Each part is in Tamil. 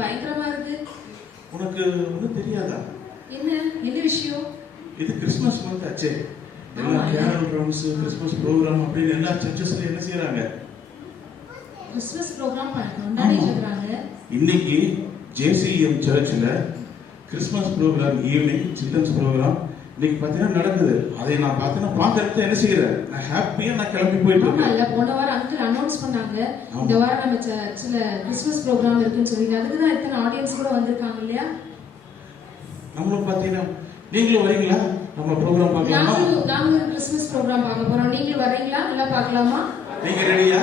பயங்கரமா இருக்கு. உனக்கு ஒன்றும் தெரியாதா? என்ன விஷயம்? இது கிறிஸ்மஸ் மந்த் ஆச்சே. எல்லா கேரல் ட்ரம்ஸ், கிறிஸ்மஸ் ப்ரோக்ராம் அப்படின்னு எல்லா சர்ச்சஸ்ல என்ன செய்யறாங்க? கிறிஸ்மஸ் ப்ரோக்ராம் கொண்டாடிட்டு இருக்காங்க. இன்னைக்கு ஜேசிஎம் சர்ச்சில் Christmas program, evening children's program இன்னைக்கு பார்த்தீங்கன்னா நடக்குது. அதை நான் பார்த்தீங்கன்னா பார்க்கறதுக்கு என்ன செய்யறேன், நான் ஹாப்பியா நான் கிளம்பி போயிட்டு இருக்கேன். இல்ல, போன வாரம் அங்கிள் அனௌன்ஸ் பண்ணாங்க இந்த வாரம் நம்ம சர்ச்சில் கிறிஸ்மஸ் ப்ரோக்ராம் இருக்குன்னு சொல்லி. அதுக்கு தான் இத்தனை ஆடியன்ஸ் கூட வந்திருக்காங்க இல்லையா? நம்மளும் பார்த்தீங்கன்னா நீங்களும் வரீங்களா? நம்ம ப்ரோக்ராம் பார்க்கலாமா? நாங்களும் கிறிஸ்மஸ் ப்ரோக்ராம் பார்க்க போறோம். நீங்களும் வரீங்களா? எல்லாம் பார்க்கலாமா? நீங்க ரெடியா?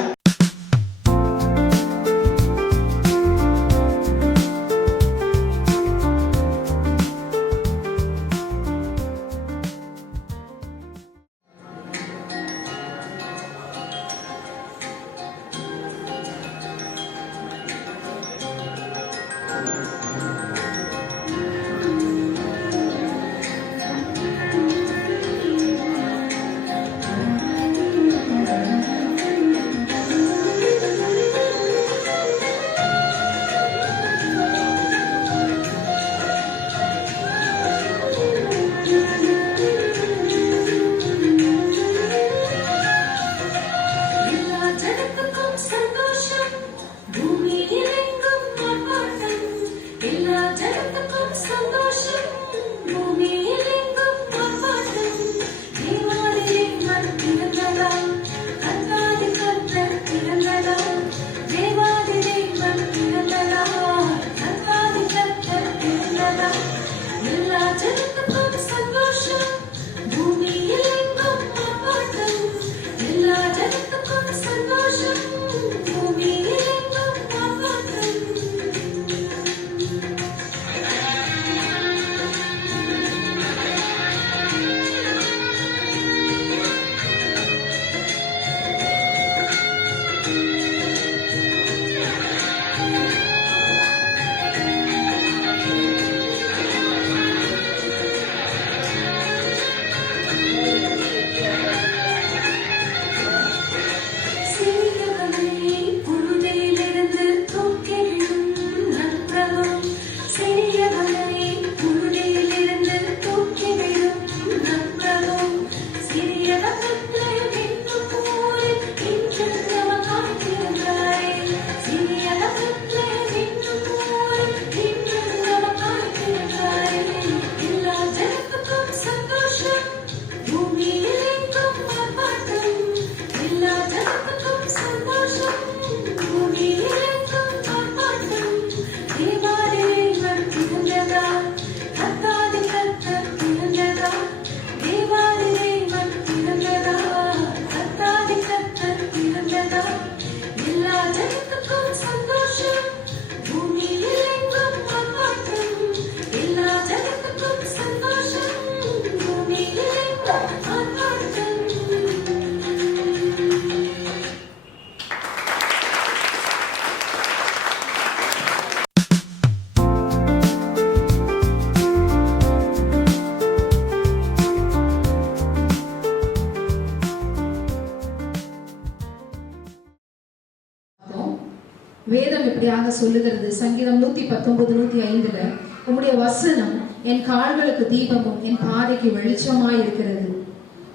வேதம் இப்படியாக சொல்லுகிறது. சங்கீதம் 119:105 உம்முடைய வசனம் என் கால்களுக்கு தீபமும் என் பாதைக்கு வெளிச்சமாய் இருக்கிறது.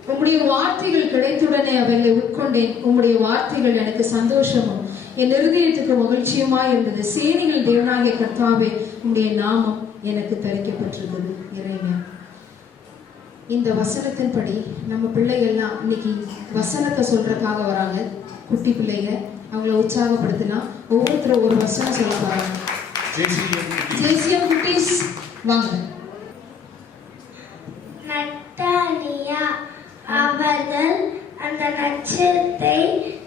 உம்முடைய வார்த்தைகள் கிடைத்துடனே அவைகளை உட்கொண்டேன். உம்முடைய வார்த்தைகள் எனக்கு சந்தோஷமும் என் இருதயத்துக்கு மகிழ்ச்சியுமாய் இருந்தது. சேனைகள் தேவனாகிய கர்த்தாவே, உம்முடைய நாமம் எனக்கு தரிக்கப்பட்டிருக்கிறது. இறைவா, இந்த வசனத்தின்படி நம்ம பிள்ளைகள்லாம் இன்னைக்கு வசனத்தை சொல்றதுக்காக வராங்க. குட்டி பிள்ளைங்க, அவங்கள உற்சாகப்படுத்தலாம். ஒவ்வொருத்தரும் ஒரு வசனம் சொல்ல போறாங்க. ஜேசிஎம் குட்டீஸ் வாங்க. நட்டாலியா அவர்கள் அந்த நட்சத்திரத்தை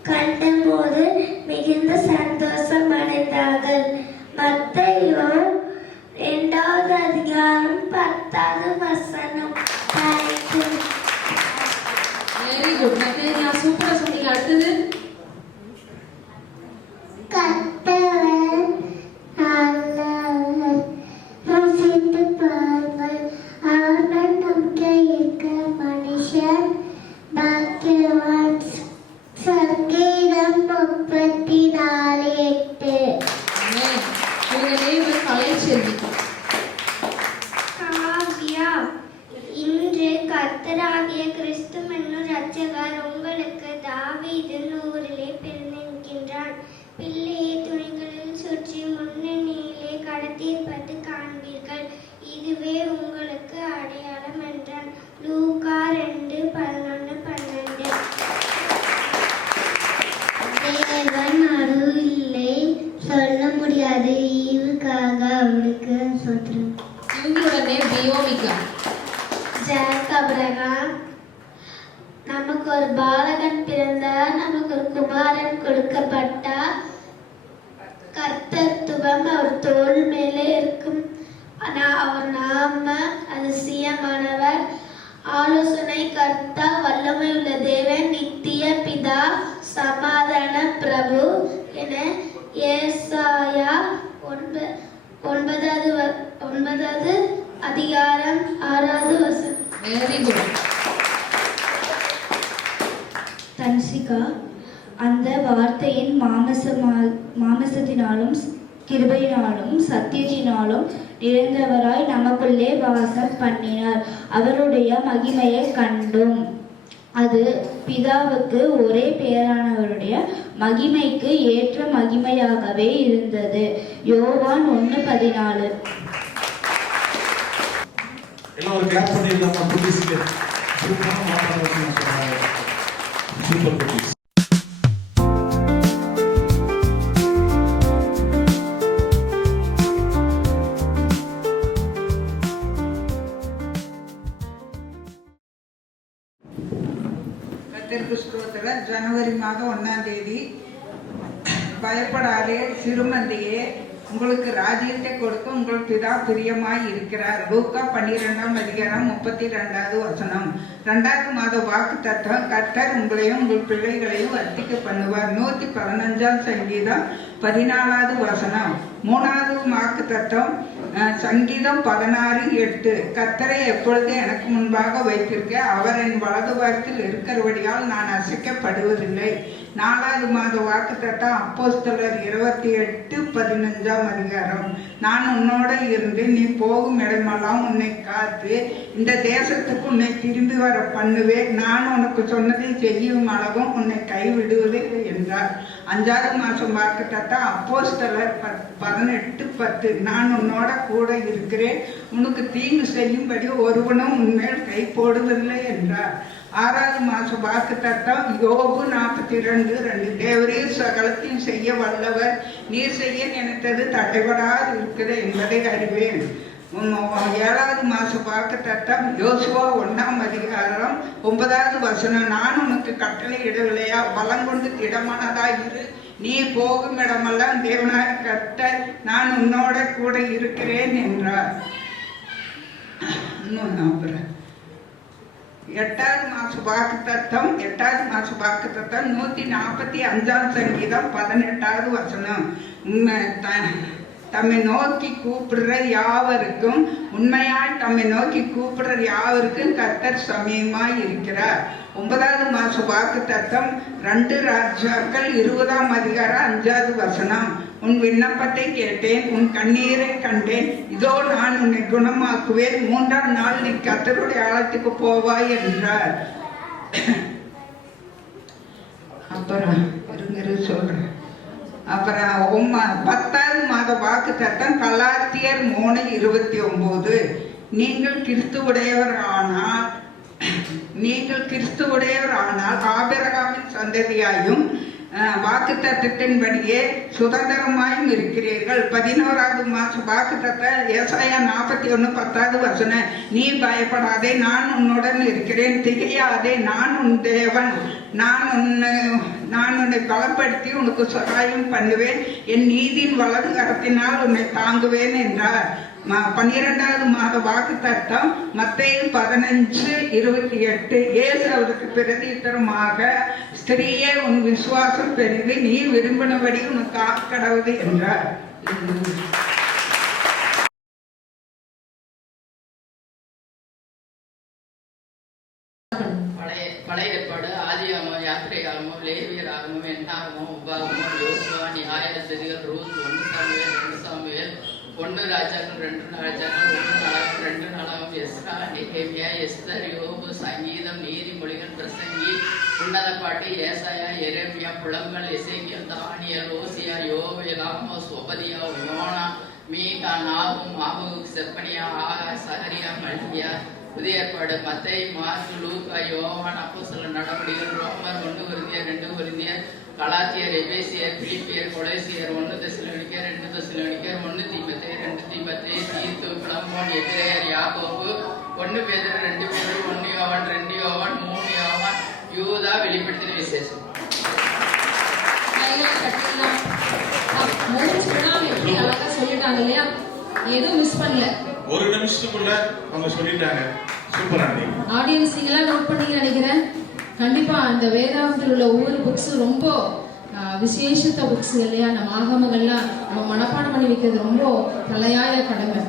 கண்டபோது மிகுந்த சந்தோஷம் அடைந்தார்கள். மத்தேயு 2வது அதிகாரம் 10வது வசனம். வெரி குட் நட்டாலியா, சூப்பரா சொன்னீங்க. அடுத்தது கர்த்தராகிய கிறிஸ்து என்னும் இரட்சகர் உங்களுக்கு தாவீதின் ஊரிலே பிறந்திருக்கின்றான். பிள்ளையை துணிகளில் சுற்றி முன்னணியிலே கடத்தியிருப்பது காண்பீர்கள். இதுவே உங்களுக்கு அடையாளம் என்றான். லூக்கா 2:11-12. தேவன் அருளில்லை சொல்ல முடியாத ஈவுக்காக அவளுக்கு சோத்திரம். இவங்களுடனே பியோமிகா. Jack Abraham. நமக்கு ஒரு பாலகன் பிறந்தார், நமக்கு ஒரு குமாரன் கொடுக்கப்பட்டார். கர்த்தத்துவம் அவர் தோள் மேலே இருக்கும். அவர் நாம அதிசயமானவர், ஆலோசனை கர்த்தா, வல்லமை உள்ள தேவன், நித்திய பிதா, சமாதான பிரபு என ஏசாயா 9வது அதிகாரம் 6வது வசனம். Very good. தன்சிகா. அந்த வார்த்தையின் மாமிசத்தினாலும் கிருபையினாலும் சத்தியத்தினாலும் நிறைந்தவராய் நமக்குள்ளே வாசம் பண்ணினார். அவருடைய மகிமையை கண்டும். அது பிதாவுக்கு ஒரே பேரானவருடைய மகிமைக்கு ஏற்ற மகிமையாகவே இருந்தது. யோவான் 1:14. எல்லாம் ஒரு கிளாப் பண்ணிடலாமா? புதுசுக்கு சூப்பரான மாற்றம் சொன்னாங்க. சூப்பர் குட்டீஸ். ஸ்தோத்திரம். ஜனவரி மாதம் 1ஆம் தேதி, பயப்படாதே சிறுமந்தையே, உங்களுக்கு ராஜ்யத்தை கொடுக்க உங்கள் பிதா பிரியமாய் இருக்கிறார். லூக்கா 12ஆம் அதிகாரம் 32வது வசனம். 2வது மாத வாக்கு தத்துவம். கர்த்தர் உங்களையும் உங்கள் பிள்ளைகளையும் வர்த்திக்க பண்ணுவார். 115ஆம் சங்கீதம் 14வது வசனம். 3வது வாக்கு தத்துவம் சங்கீதம் 16:8. கர்த்தரை எப்பொழுது எனக்கு முன்பாக வைத்திருக்க, அவர் என் வலது வாரத்தில் இருக்கிறபடியால் நான் அசைக்கப்படுவதில்லை. 4வது மாத வாக்கு தத்தம் அப்போஸ்தலர் 28:15ஆம் அதிகாரம். நான் உன்னோட இருந்து நீ போகும் இடமெல்லாம் உன்னை காத்து இந்த தேசத்துக்கு உன்னை திரும்பி வர பண்ணுவேன். நான் உனக்கு சொன்னதை செய்யும் அளவும் உன்னை கைவிடுவதில்லை என்றார். 5வது மாசம் வாக்கு தத்தம் அப்போஸ்தலர் 18:10. நான் உன்னோட கூட இருக்கிறேன், உனக்கு தீங்கு செய்யும்படி ஒருவனும் உன்மேல் கை போடுவதில்லை என்றார். 6வது மாச வாக்கு தத்தம் யோபு 42:2. தேவரீர் சகலத்தையும் செய்ய வல்லவர், நீர் செய்ய நினைத்தது தடைபடாது இருக்கிறது என்பதை அறிவேன். 7வது மாச வாக்கு தத்தம் யோசுவா 1ஆம் அதிகாரம் 9வது வசனம். நான் உனக்கு கட்டளை இடவில்லையா? பலங்கொண்டு திடமானதாய் இரு, நீ போகும் இடமெல்லாம் தேவனாய் கர்த்தர் நான் உன்னோட கூட இருக்கிறேன் என்றார். 8வது மாச வாக்கு தத்தம் 145ஆம் சங்கீதம் 18வது வசனம். தம்மை நோக்கி கூப்பிடுற யாவருக்கும், உண்மையாய் தம்மை நோக்கி கூப்பிடுற யாவருக்கும் கர்த்தர் சமயமாய் இருக்கிறார். 9வது மாச வாக்கு தத்தம் 2 ராஜாக்கள் 20ஆம் அதிகாரம் 5வது வசனம். உன் விண்ணப்பத்தை கேட்டேன், உன் கண்ணீரை கண்டேன், இதோ நான் உன்னை குணமாக்குவேன், 3ஆம் நாள் நீ கர்த்தருடைய ஆலயத்துக்கு போவாய் என்றார். அப்புறம் சொல்றேன். அப்புறம் 10வது மாத வாக்கு தத்தம் கலாத்தியர் 3:29. நீங்கள் கிறிஸ்துவுடையவர் ஆனால் ஆபிரகாமின் சந்ததியாயும் வாக்கு தத்தத்தின்படியே சுதந்திரமாயும் இருக்கிறீர்கள். 11வது மாச வாக்கு தத்த ஏசாயா 41:10வது வசனம். நீ பயப்படாதே, நான் உன்னுடன் இருக்கிறேன், திகையாதே, நான் உன் தேவன், நான் உன்னை பலப்படுத்தி உனக்கு சகாயம் பண்ணுவேன், என் நீதியின் வலது கரத்தினால் உன்னை தாங்குவேன் என்றார். 12வது மாத வாக்கு தத்தம் மத்தேயு 15:28. இயேசு அவருக்கு பிரதியுத்தரமாக, ஸ்திரீயே, உன் விசுவாசம் பெரிது, நீ விரும்பினபடி உனக்கு ஆக்கடவுது என்றார். பழைய ஏற்பாடு ஆதியாகமம், யாத்திரையாகமம், லேவியராகமம், எண்ணாகமம், உபாகமம், யோசுவா, நியாயாதிபதிகள், ரூத், 1 சாமுவேல், 2 சாமுவேல், ஒன்று ராஜாக்கள் 2 ராஜாக்கள் 1 நாளாகவும் 2 நாளாகவும் எஸ்ரா நெகேமியா எஸ்தர் யோபு சங்கீதம் நீதிமொழிகள் பிரசங்கி உன்னத பாட்டு ஏசாயா எரேமியா புலம்பல் எசேக்கியல் தானியல் ஓசியா யோவேல் ஆமோஸ் ஒபதியா யோனா மீகா நாகும் மாபுக் செப்பனியா ஆகா சகரியா மல்கியா புதிய ஏற்பாடு மத்தேயு மார்க்கு லூக்கா யோவான் அப்போஸ்தலர் நடவடிக்கைகள் ரோமர் 1 கொரிந்தியர் 2 கொரிந்தியர் கலாத்தியர் எபேசியர் பிலிப்பியர் கொலோசியர் 1 தெசலோனிக்கர் 2 தெசலோனிக்கர் 1 தீமோத்தேயு 2 தீமோத்தேயு தீத்து பிலமோன் எபிரேயர் யாக்கோபு 1 பேதுரு 2 பேதுரு 1 யோவான் 2 யோவான் 3 யோவான் யூதா வெளிப்படுத்தின விசேஷம். எப்படி அழகா சொல்லிட்டாங்க இல்லையா? எதுவும் மிஸ் பண்ணல. ஒரு நிமிஷத்துக்குள்ள அவங்க சொல்லிட்டாங்க. Super aunty. ஆடியன்ஸ் நீங்களா நோட் பண்ணி நினைக்கிறேன். கண்டிப்பா அந்த வேதாகமத்தில் உள்ள ஒவ்வொரு புக்ஸ் ரொம்ப விசேஷத்த புக்ஸ் இல்லையா? நம்ம ஆகமங்கள்லாம் நம்ம மனப்பாடம் பண்ணி வைக்கிறது ரொம்ப தலையாய கடமை.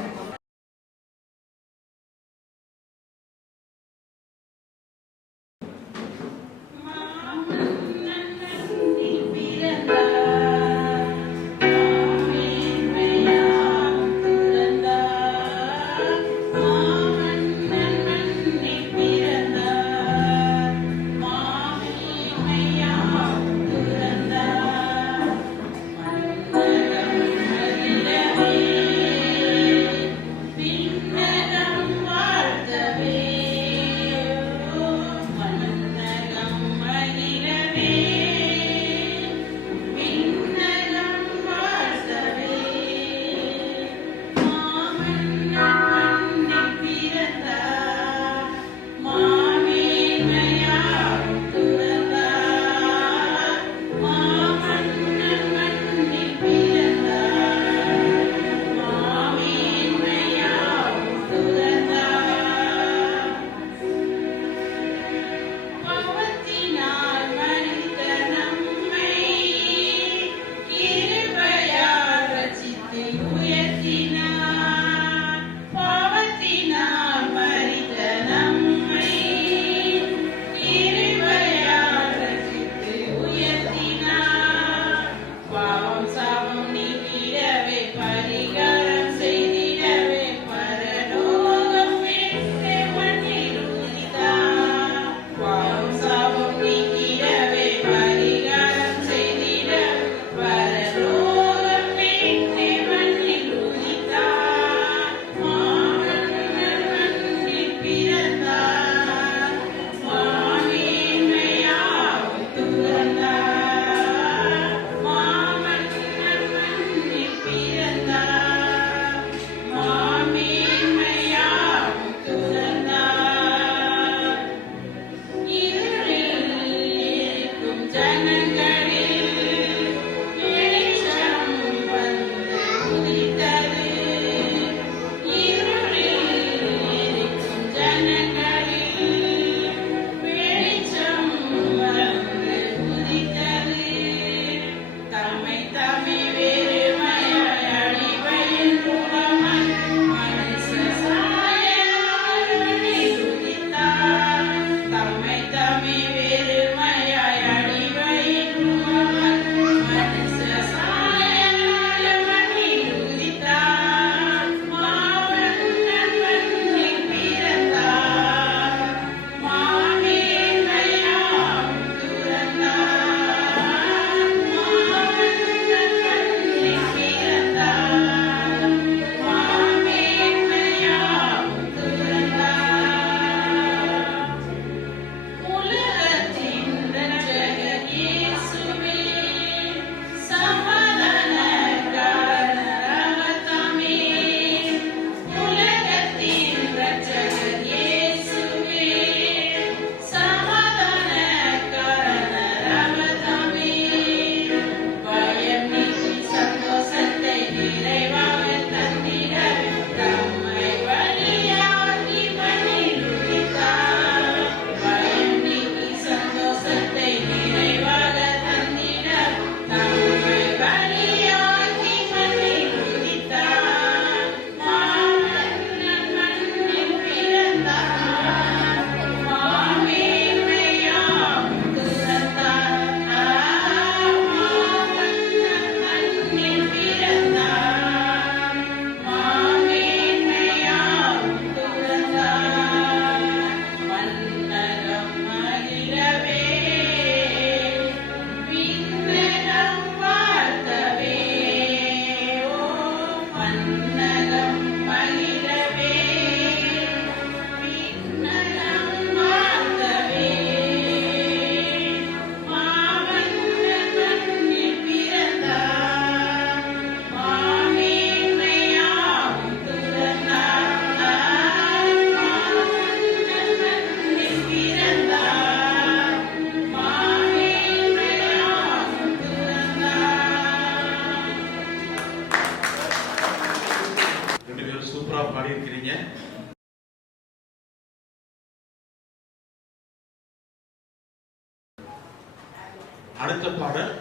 அடுத்த பாடல்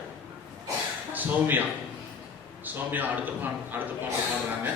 சௌமியா. சௌமியா அடுத்த பாட்டு பாடுறாங்க.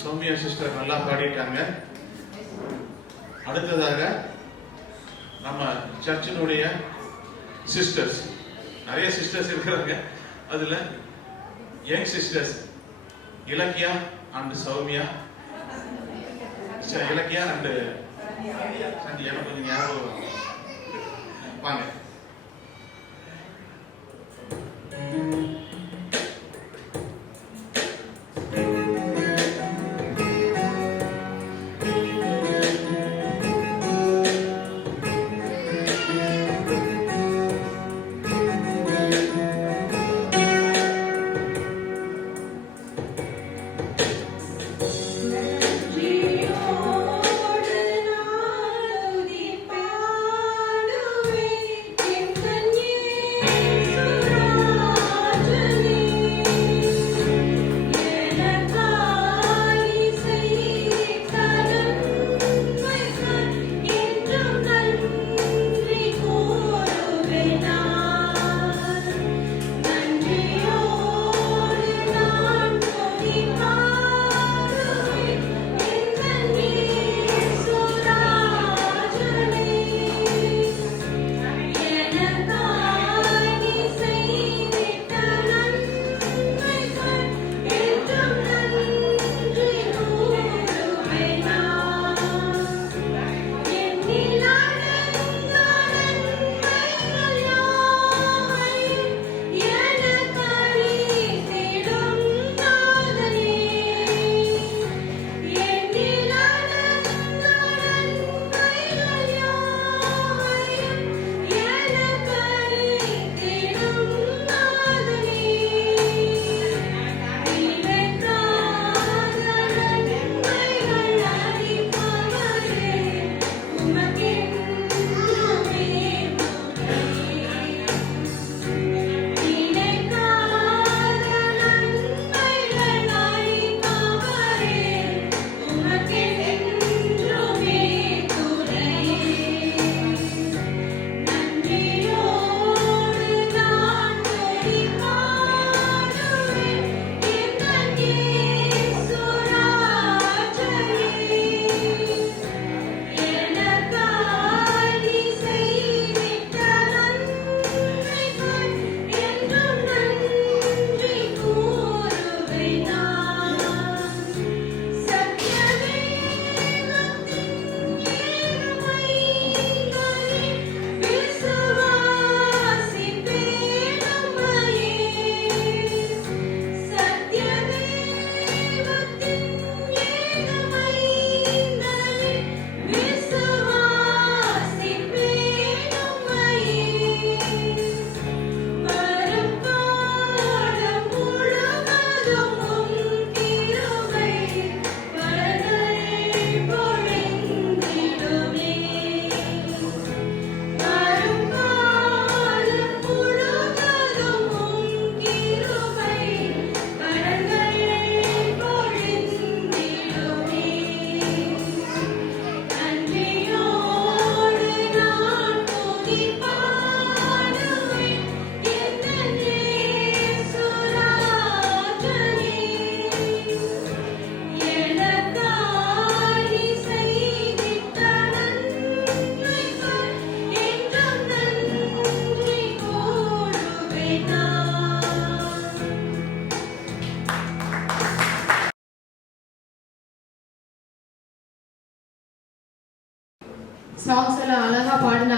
சௌமியா சிஸ்டர் நல்லா பாடிட்டாங்க. அடுத்ததாக நம்ம சர்ச்சினுடைய சிஸ்டர்ஸ், நிறைய சிஸ்டர்ஸ் இருக்கிறாங்க. அதுல young sisters Ilakkiya and Soumya, Ilakkiya and Sandhya, கொஞ்சம் ஞாபகம் வாங்க.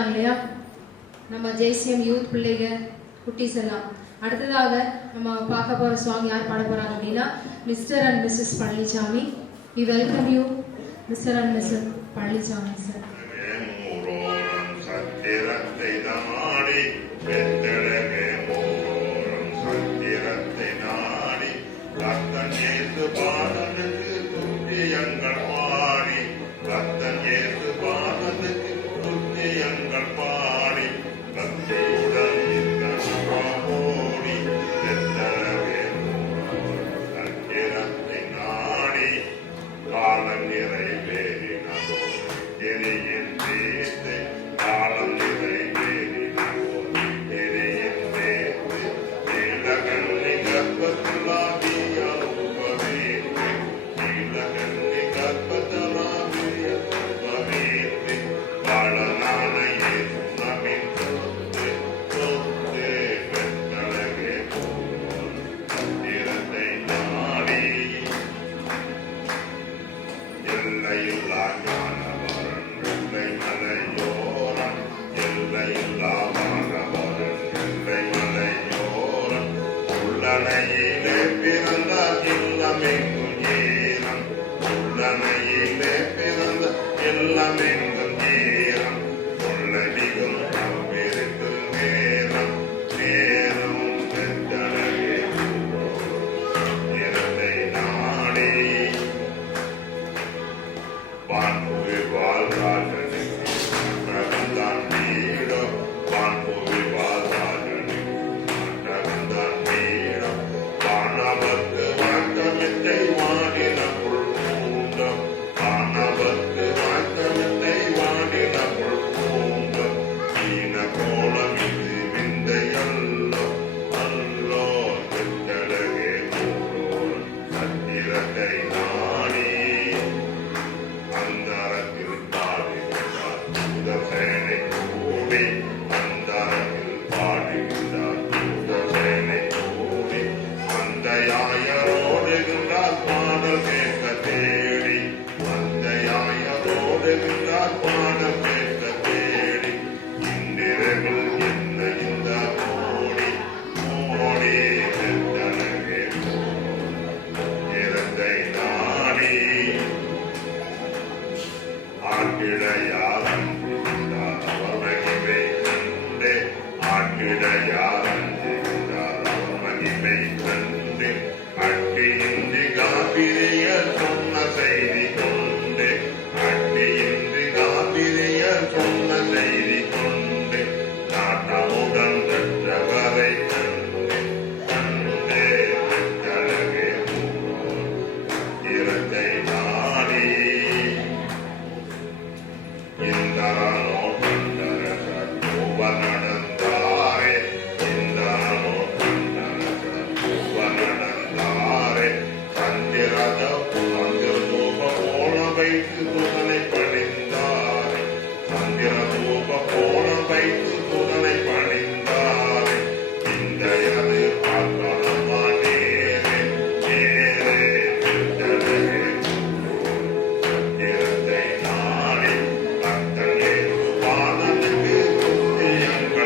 பாடிட்டாங்க இல்லையா நம்ம ஜெய்சிஎம் யூத் பிள்ளைங்க குட்டீஸ் எல்லாம். அடுத்ததாக நம்ம பார்க்க போற சாங் யார் பாட போறாங்க அப்படின்னா Mr and Mrs Palanisamy. We welcome you Mr and Mrs Palanisamy sir. சத்திரத்தை நாடி வெத்தழகே மோரம் சத்திரத்தை நாடி ரத்தன் ஏசு பாடனுக்கு துத்தியங்கள் பாடி ரத்தன் ஏசு பாடனுக்கு துத்தியங்கள் பாடி பக்தியுடன் இந்த ஓடி வெத்தழகே மோரம் சத்திரத்தை நாடி காலம் நிறைவேறினதோ எரியின் தீர்த்து காலம் நிறைவேறினதோ எரியின் தீர்த்து நீலகண்ணி கர்ப்பத்திலாகிய உபவீர்த்து நீலகண்ணி கர்ப்பத்திலாகிய உபவீர்த்து வாழனான இயேசு நமின் சொத்து சொத்து வெத்தழகே போல் சத்திரத்தை நாடி எல்லையில்லா ஞானவரன் எல்லை மலையோரன் எல்லையில்லா மாணவரன் எல்லை மலையோரன் உள்ளனையிலே பிறந்த இல்லமெங்கும் ஈரம் உள்ளனையிலே பிறந்த இல்லமெங்கும் ஈரம் உள்ளடிகும் அவ்விருக்கும் நேரம் நேரம் வெத்தழகே இரத்தை நாடி வான்புவி வாழ்ராஜனுக்கு மற்றகந்தான் வீடோ வான்புவி வாழ்ராஜனுக்கு மற்றகந்தான் வீடோ வானவர்க்கு வாய்த்தமிட்டை வாடின புல் பூண்டோ வானவர்க்கு வாய்த்தமிட்டை வாடின புல் பூண்டோ ஈன கோலம் இது விந்தையல்லோ அல்லோ வெத்தழகே மூடோர் சத்திரத்தை நாடி அந்தரத்தில் பாடுகின்றார் தூதசேனை கூடி அந்தரத்தில் பாடுகின்றார் தூதசேனை கூடி மந்தையாயரோடுகின்றார் பாடல் கேட்க தேடி மந்தையாயரோடுகின்றார் பாடல் கேட்க தேடி இன்றிரவில் என்ன இந்த மோடி மோடி வெத்தழகே இரத்தை நாடி ஆட்டிடையார் அவர் மகிமை கண்டு ஆட்டிடையார் அவர் மகிமை கண்டு அட்டியின்றி காபிரியர் சொன்ன செய்தி கொண்டு அட்டியின்றி காபிரியர் சொன்ன செய்தி கொண்டு நாட்டமுடன் பெற்றவரை கண்டு கண்டே வெத்தழகே மூடோர் இரத்தை நாடி இந்தரனோ கண்டரச பூவ நடந்தாரே இந்தரனோ கண்டரச பூவ நடந்தாரே சந்திரத சந்திரதூப கோண வைத்து துதனை பணிந்தாரே சந்திரதூப கோண வைத்து துதனை பணிந்தாரே இந்தையது பார்க்கணுமா நேரே நேரே வெத்தழகே சத்திரத்தை நாடி பக்தனே பாதனுக்கு துத்தியங்கள்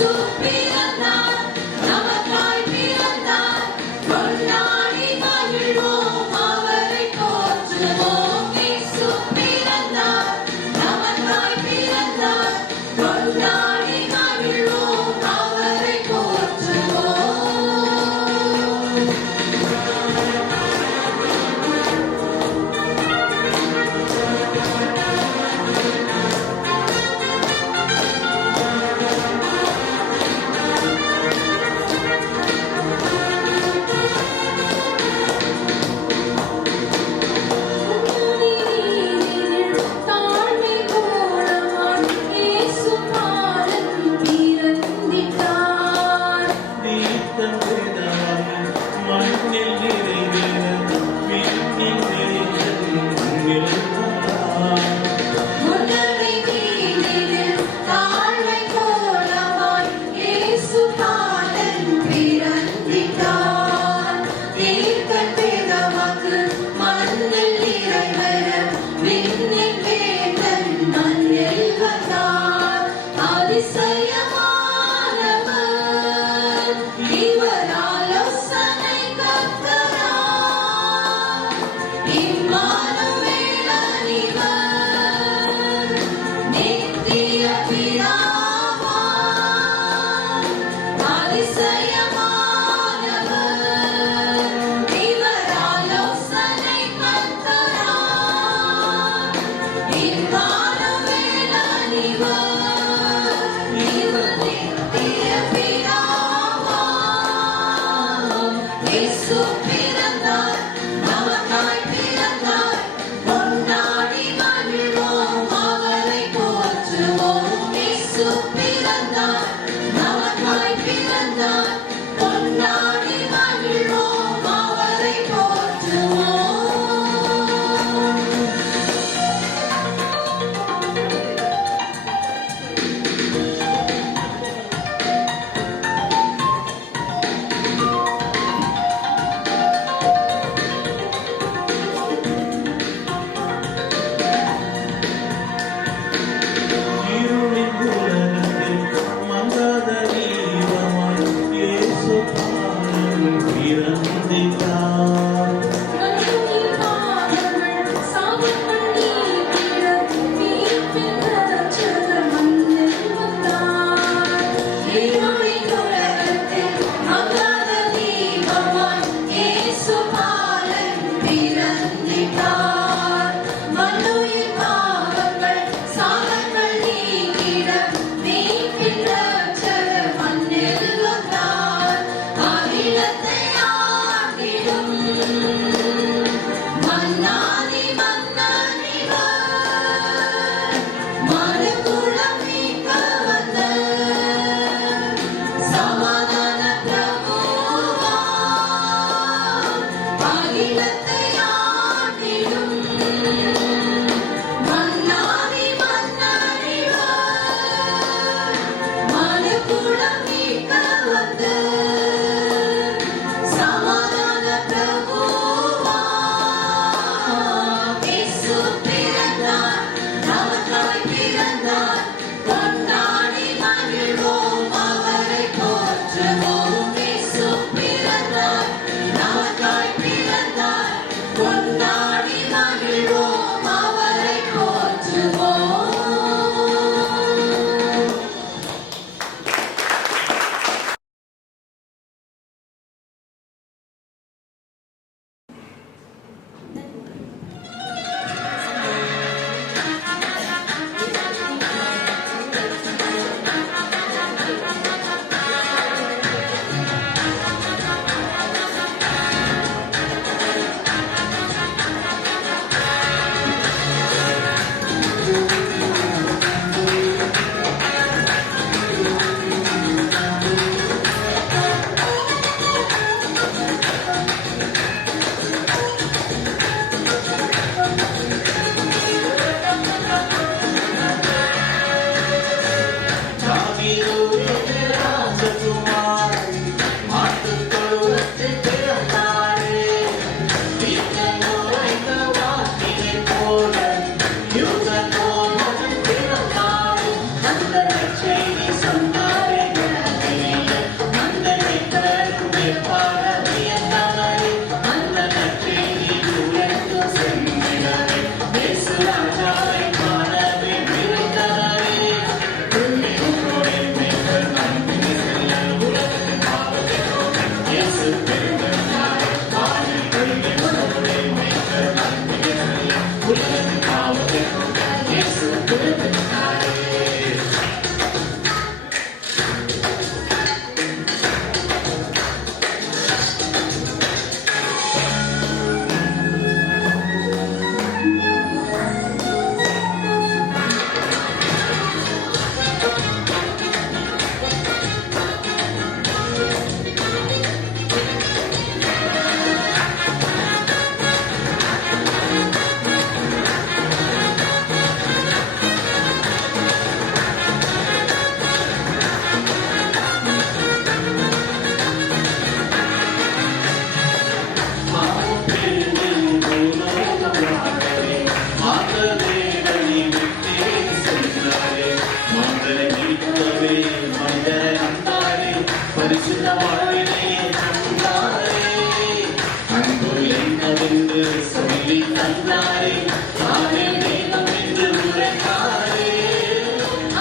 Superior பரிசுத்த வாழ்வினை தந்தாரே, அன்பு என்னவென்று சொல்லி தந்தாரே, தானே தெய்வம் என்று உரைத்தாரே,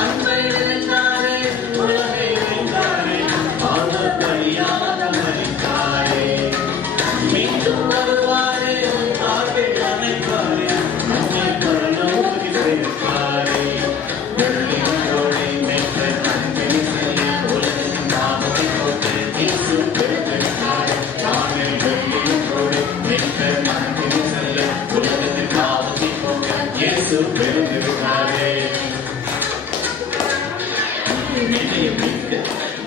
அன்பை இழந்தாரே, உலகை வென்றாரே, அவர் பலியாக மரித்தாரே, மீண்டும் வருவாரே, தாழ்வில் அணைப்பாரே, நம்மை பரலோகத்தில் சேர்ப்பாரே, வெள்ளியோடை மேய்த்த கண்களை செல்ல உலகத்தின் பாவத்தை போட்டு இயேசு பிறந்தெடுத்தாரே, தானே வெள்ளியோடை மேய்த்த கண்களை செல்ல உலகத்தின் பாவத்தை போக்க இயேசு பிறந்தெடுத்தாரே.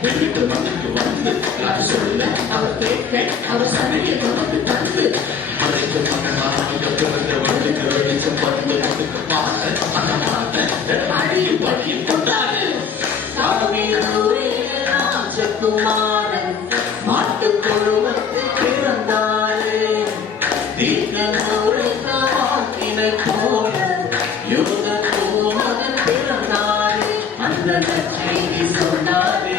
வெளியிட்டு வந்து நான் சொல்ல அவர் கேட்க அவர் சமையை நமக்கு தந்து அழைத்து மகனாக பிறந்த வழிக்கு வெளிச்சம் வந்து நமக்கு பார்த்த மனமாக அழியும் வழியில் கொண்டாரு ராஜகுமாரன் மாட்டுக் கொழுவத்தில் பிறந்தாரே, தீர்க்க வாக்கினை போல யூத மகன் பிறந்தாரே, அந்த நற்செய்தி சொன்னாரே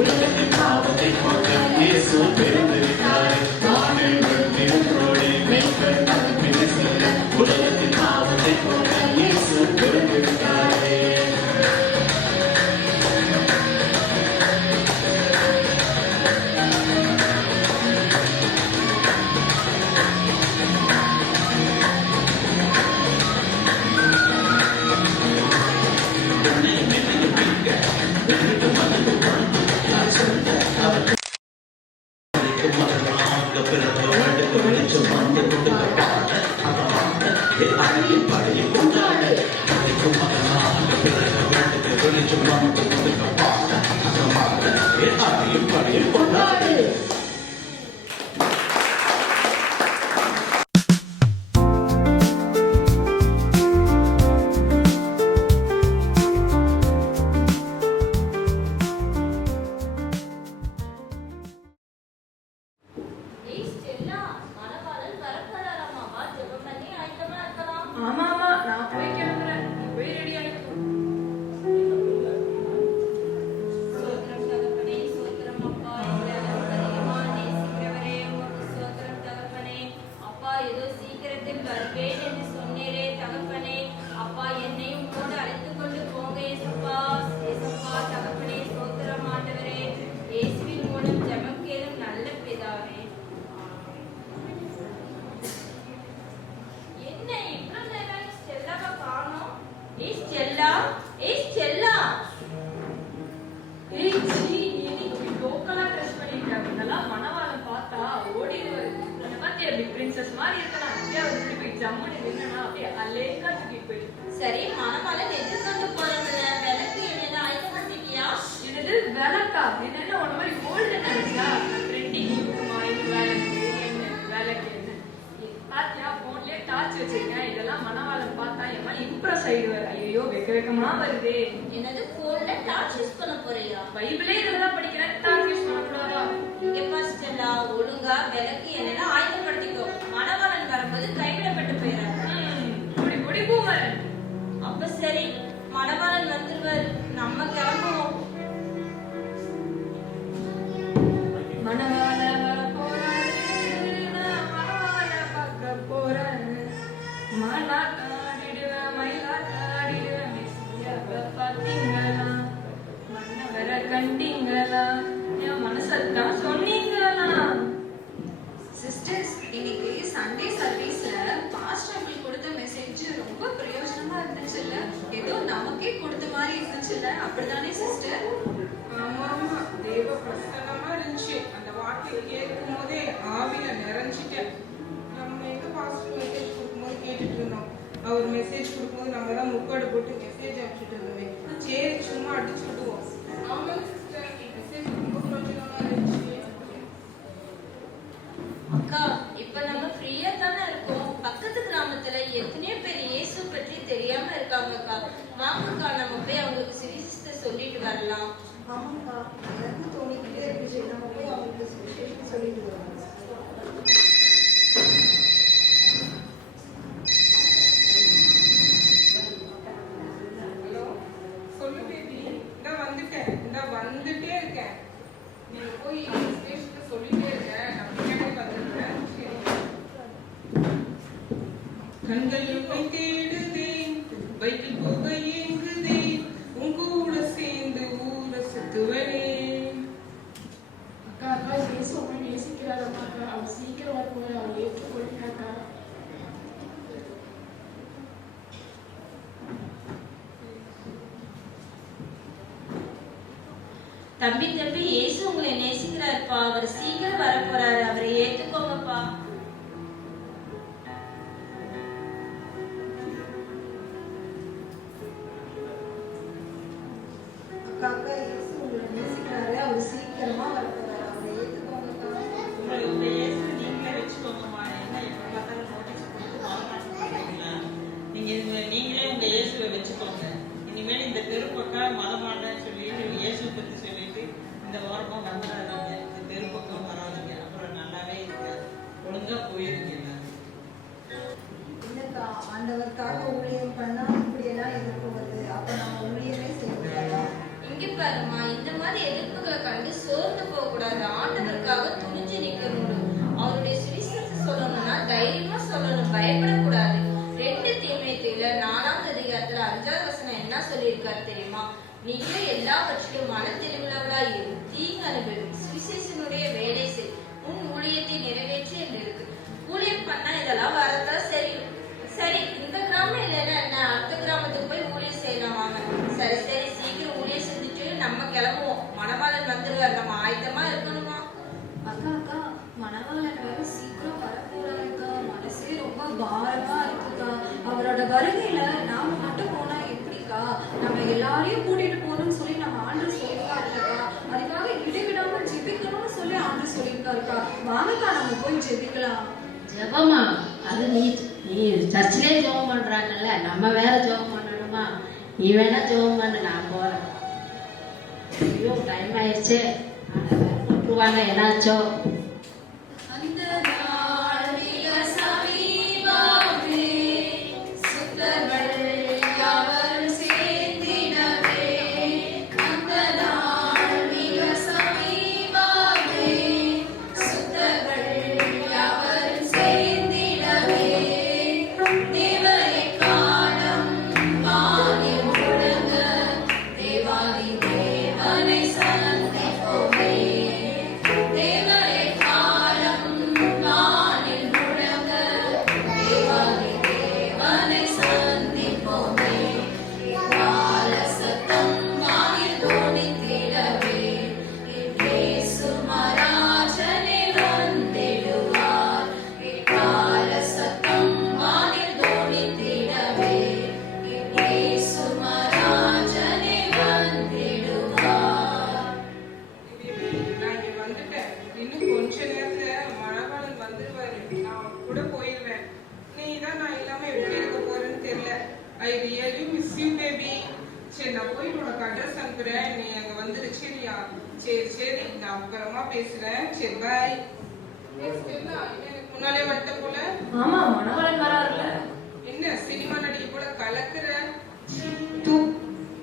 உலகத்தின் பாவத்தை போக்க இயேசு பிறந்திருக்கிறார், தானே வெள்ளியோடே மேய்ப்பர் தனக்கு செல்ல உலகத்தின் பாவத்தை போக்க இயேசு பிறந்திருக்கிறாரே. கொண்டாடு ஆமா ஆமா நான் போய் கிளம்புறேன், நீ போய் ரெடி ஆயிட்டு சோத்திரம் தகப்பனே, சோத்திரம் அப்பா, எங்களை அதிகமா நேசிக்கிறவரே, உமக்கு சோத்திரம் தகப்பனே. அப்பா ஏதோ சீக்கிரத்தில் வருவேன் என்று சொன்னீரே தகப்பனே. அப்பா என்னையும் கூட அழைத்துக் கொண்டு போங்க ஏசப்பா. ஏசப்பா தகப்பனே, சோத்திரம் ஆண்டவரே. இயேசுவின் மூலம் ஜெபம் கேளும் நல்ல பிதாவே. என்ன இவ்வளவு நேரம் ஸ்டெல்லாவை காணோம்? ஏய் ஸ்டெல்லா, ஏய் ஸ்டெல்லா. ஏய் ஜி, நீ லோக்கலா ட்ரெஸ் பண்ணிருக்க, இதெல்லாம் மனவாளம் பார்த்தா ஓடிடுவாரு. அந்த மாதிரி அப்படி பிரின்சஸ் மாதிரி இருக்கலாம், அப்படியே அவர் இப்படி போய் ஜம்முன்னு நின்னா அப்படியே அலேக்கா தூக்கிட்டு போயிட்டு. சரி மணமகன் எதிர்கொண்டு போறதுல விளக்கு என்னென்ன ஆயத்தப்படுத்திட்டியா? என்னது விளக்கா? என்னென்ன உன மாதிரி கோல்டன் நினைச்சா? ட்ரெண்டிங் இருக்குமா இது விளக்கு என்ன விளக்கு என்ன பாத்தியா? போன்லயே டார்ச் வச்சிருக்கேன், இதெல்லாம் மனவாளம் பார்த்தா என் மாதிரி இம்ப்ரெஸ் ஆயிடுவாரு. ஐயோ வெக்க வெக்கமா வருது. என்னது போன்ல டார்ச் யூஸ் பண்ண போறியா? பைபிளே இதெல்லாம் படிக்கிறேன், டார்ச் யூஸ் பண்ணக்கூடாதா? இங்க பாஸ்டல்லா ஒழுங்கா விளக்கு என்னென்ன ஆயத்தப்படுத்திக்கோ. மணவாளன் வரும்போது கைவிடப்பட்டு போயிடாத. குடி குடி பூமரன். அப்ப சரி, மணவாளன் வந்துருவாரு, நம்ம கிளம்புவோம். மணவாள வர போறாரு, நான் மணவாள பார்க்க போறேன். மணாட்டாடிடுவேன், மயிலாட்டாடிடுவேன். மெஸ்ஸியாவை பார்த்தீங்களா? மன்னவரை கண்டீங்களா? என் மனசத்தான் சொன்னீங்களா? சிஸ்டர்ஸ், இன்னைக்கு சண்டே சர்வீஸ்ல பாஸ்டர் உங்களுக்கு கொடுத்த மெசேஜ் ரொம்ப பிரயோஜனமா இருந்துச்சுல்ல? ஏதோ நமக்கே கொடுத்த மாதிரி இருந்துச்சுல்ல? அப்படிதானே சிஸ்டர்? கண்கள் உன்னை தேடுதே, பைக்கில் போக ஏங்குதே, உன் கூட சேர்ந்து ஊர சுத்துவனே. அக்கா அக்கா இயேசு உங்களை நேசிக்கிறாரம்மா அக்கா. அவர் சீக்கிரம் வரும்போது அவர் ஏற்றுக்கொள்ளுங்க அக்கா. தம்பி தம்பி இயேசு உங்களை நேசிக்கிறாருப்பா. அவர் சீக்கிரம் வர போறாரு. அவரை ஏத்துக்கோங்கப்பா. அக்கா இயேசு உங்களை நேசிக்கிறாரு. அவர் சீக்கிரமா வரப்போறாரு. அவரை ஏத்துக்கோங்கக்கா. உங்களை உங்க இயேசு நீங்களே வச்சுக்கோங்கம்மா. என்ன எப்ப பார்த்தாலும் நோட்டீஸ் கொடுத்து வாங்க. நீங்களே உங்க இயேசுவை வச்சுக்கோங்க. இனிமேல் இந்த தெரு பக்கம் மதமானன்னு சொல்லிட்டு இயேசு பத்தி சொல்லிட்டு இந்த வாரமும் வந்துடாதீங்க. இந்த தெரு பக்கம் வராதீங்க. அப்புறம் நல்லாவே இருக்காது. ஒழுங்கா போயிருங்க. இல்லக்கா, ஆண்டவருக்காக ஊழியம் பண்ணா இப்படியெல்லாம் எதிர்ப்பு வருது. அப்ப நம்ம ஊழியமே செய்யக்கூடாதா? இங்க பாருமா, இந்த மாதிரி எதிர்ப்புகளை கண்டு சோர்ந்து போக கூடாது. ஆண்டவருக்காக துணிஞ்சு நிக்கணும். அவருடைய சுவிசேஷத்தை சொல்லணும்னா தைரியமா சொல்லணும், பயப்படக்கூடாது. 2 தீமோத்தேயுல 4ஆம் அதிகாரத்துல 5ஆவது வசனம் என்ன சொல்லியிருக்காரு தெரியுமா? நீங்களே எல்லாவற்றிலும் மனத்தெளிவுள்ளவராய் இரு, தீங்கு அனுபவி, சுவிசேஷனுடைய வேலை செய், உன் ஊழியத்தை நிறைவேற்றி என்று இருக்கு. ஊழியம் பண்ணா இதெல்லாம் வரதான் சரி. சரி, இந்த கிராமம் இல்லைன்னா என்ன, அடுத்த கிராமத்துக்கு போய் ஊழியம் செய்யலாம் வாங்க. சரி சரி, சீக்கிரம் ஊழியம் செஞ்சுட்டு நம்ம கிளம்புவோம். மணவாளன் வந்துருவார், நம்ம ஆயத்தமா இருக்கணுமா? அக்கா அக்கா மணவாளன் வேற சீக்கிரம் வரப்போறாருக்கா. மனசே ரொம்ப பாரமா இருக்குக்கா. அவரோட வருகையில நாம மட்டும் போனா எப்படிக்கா? நம்ம எல்லாரையும் கூட்டிட்டு போகணும்னு சொல்லி நம்ம ஆண்டு சொல்லிருக்காருக்கா. அதுக்காக இடைவிடாம ஜெபிக்கணும்னு சொல்லி ஆண்டு சொல்லியிருக்காருக்கா. வாங்கக்கா நம்ம போய் ஜெபிக்கலாம். ஜெபமா? அது நீ சர்ச்சிலே ஜெபம் பண்றாங்கல்ல, நம்ம வேற ஜெபம் பண்ணணுமா? நீ வேணா ஜெபம் பண்ணு, நான் போறேன். ஐயோ டைம் ஆயிடுச்சு. கூப்பிடுவாங்க, என்னாச்சோ? அந்த நாள் மிக சமீபமே, சுத்தர்கள் யாவரும் சேர்ந்திடவே. அந்த நாள் மிக சமீபமே, சுத்தர்கள் யாவரும் சேர்ந்திடவே. தேவரை காணும் வானில் முழங்க, தேவாதி தேவனை சந்திப்போமே. தேவரை காணும் வானில் முழங்க, தேவாதி தேவனை சந்திப்போமே. கால சத்தம் வானில் தோணித்திடவே, இயேசு மகாராஜனே வந்திடுவார். கால சத்தம் வானில் தோணித்திடவே, இயேசு மகாராஜனே வந்திடுவார். நான் இங்க வந்துட்டேன். இன்னும் கொஞ்ச நேரத்துல மணவாளன் வந்துருவாரு. நான் கூட போயிடுவேன். நீ தான் நான் இல்லாம எப்படி இருக்க போறேன்னு தெரியல. I really miss you baby. சரி, நான் போய் உனக்கு அட்ரஸ் அனுப்புறேன். நீ அங்க வந்துருச்சு. சரி சரி, நான் அப்புறமா பேசுறேன். சரி பாய். எனக்கு முன்னாலே வந்துட்ட போல. ஆமா, மணவாளன் வராருல்ல. என்ன சினிமா நடிகை போல கலக்குற?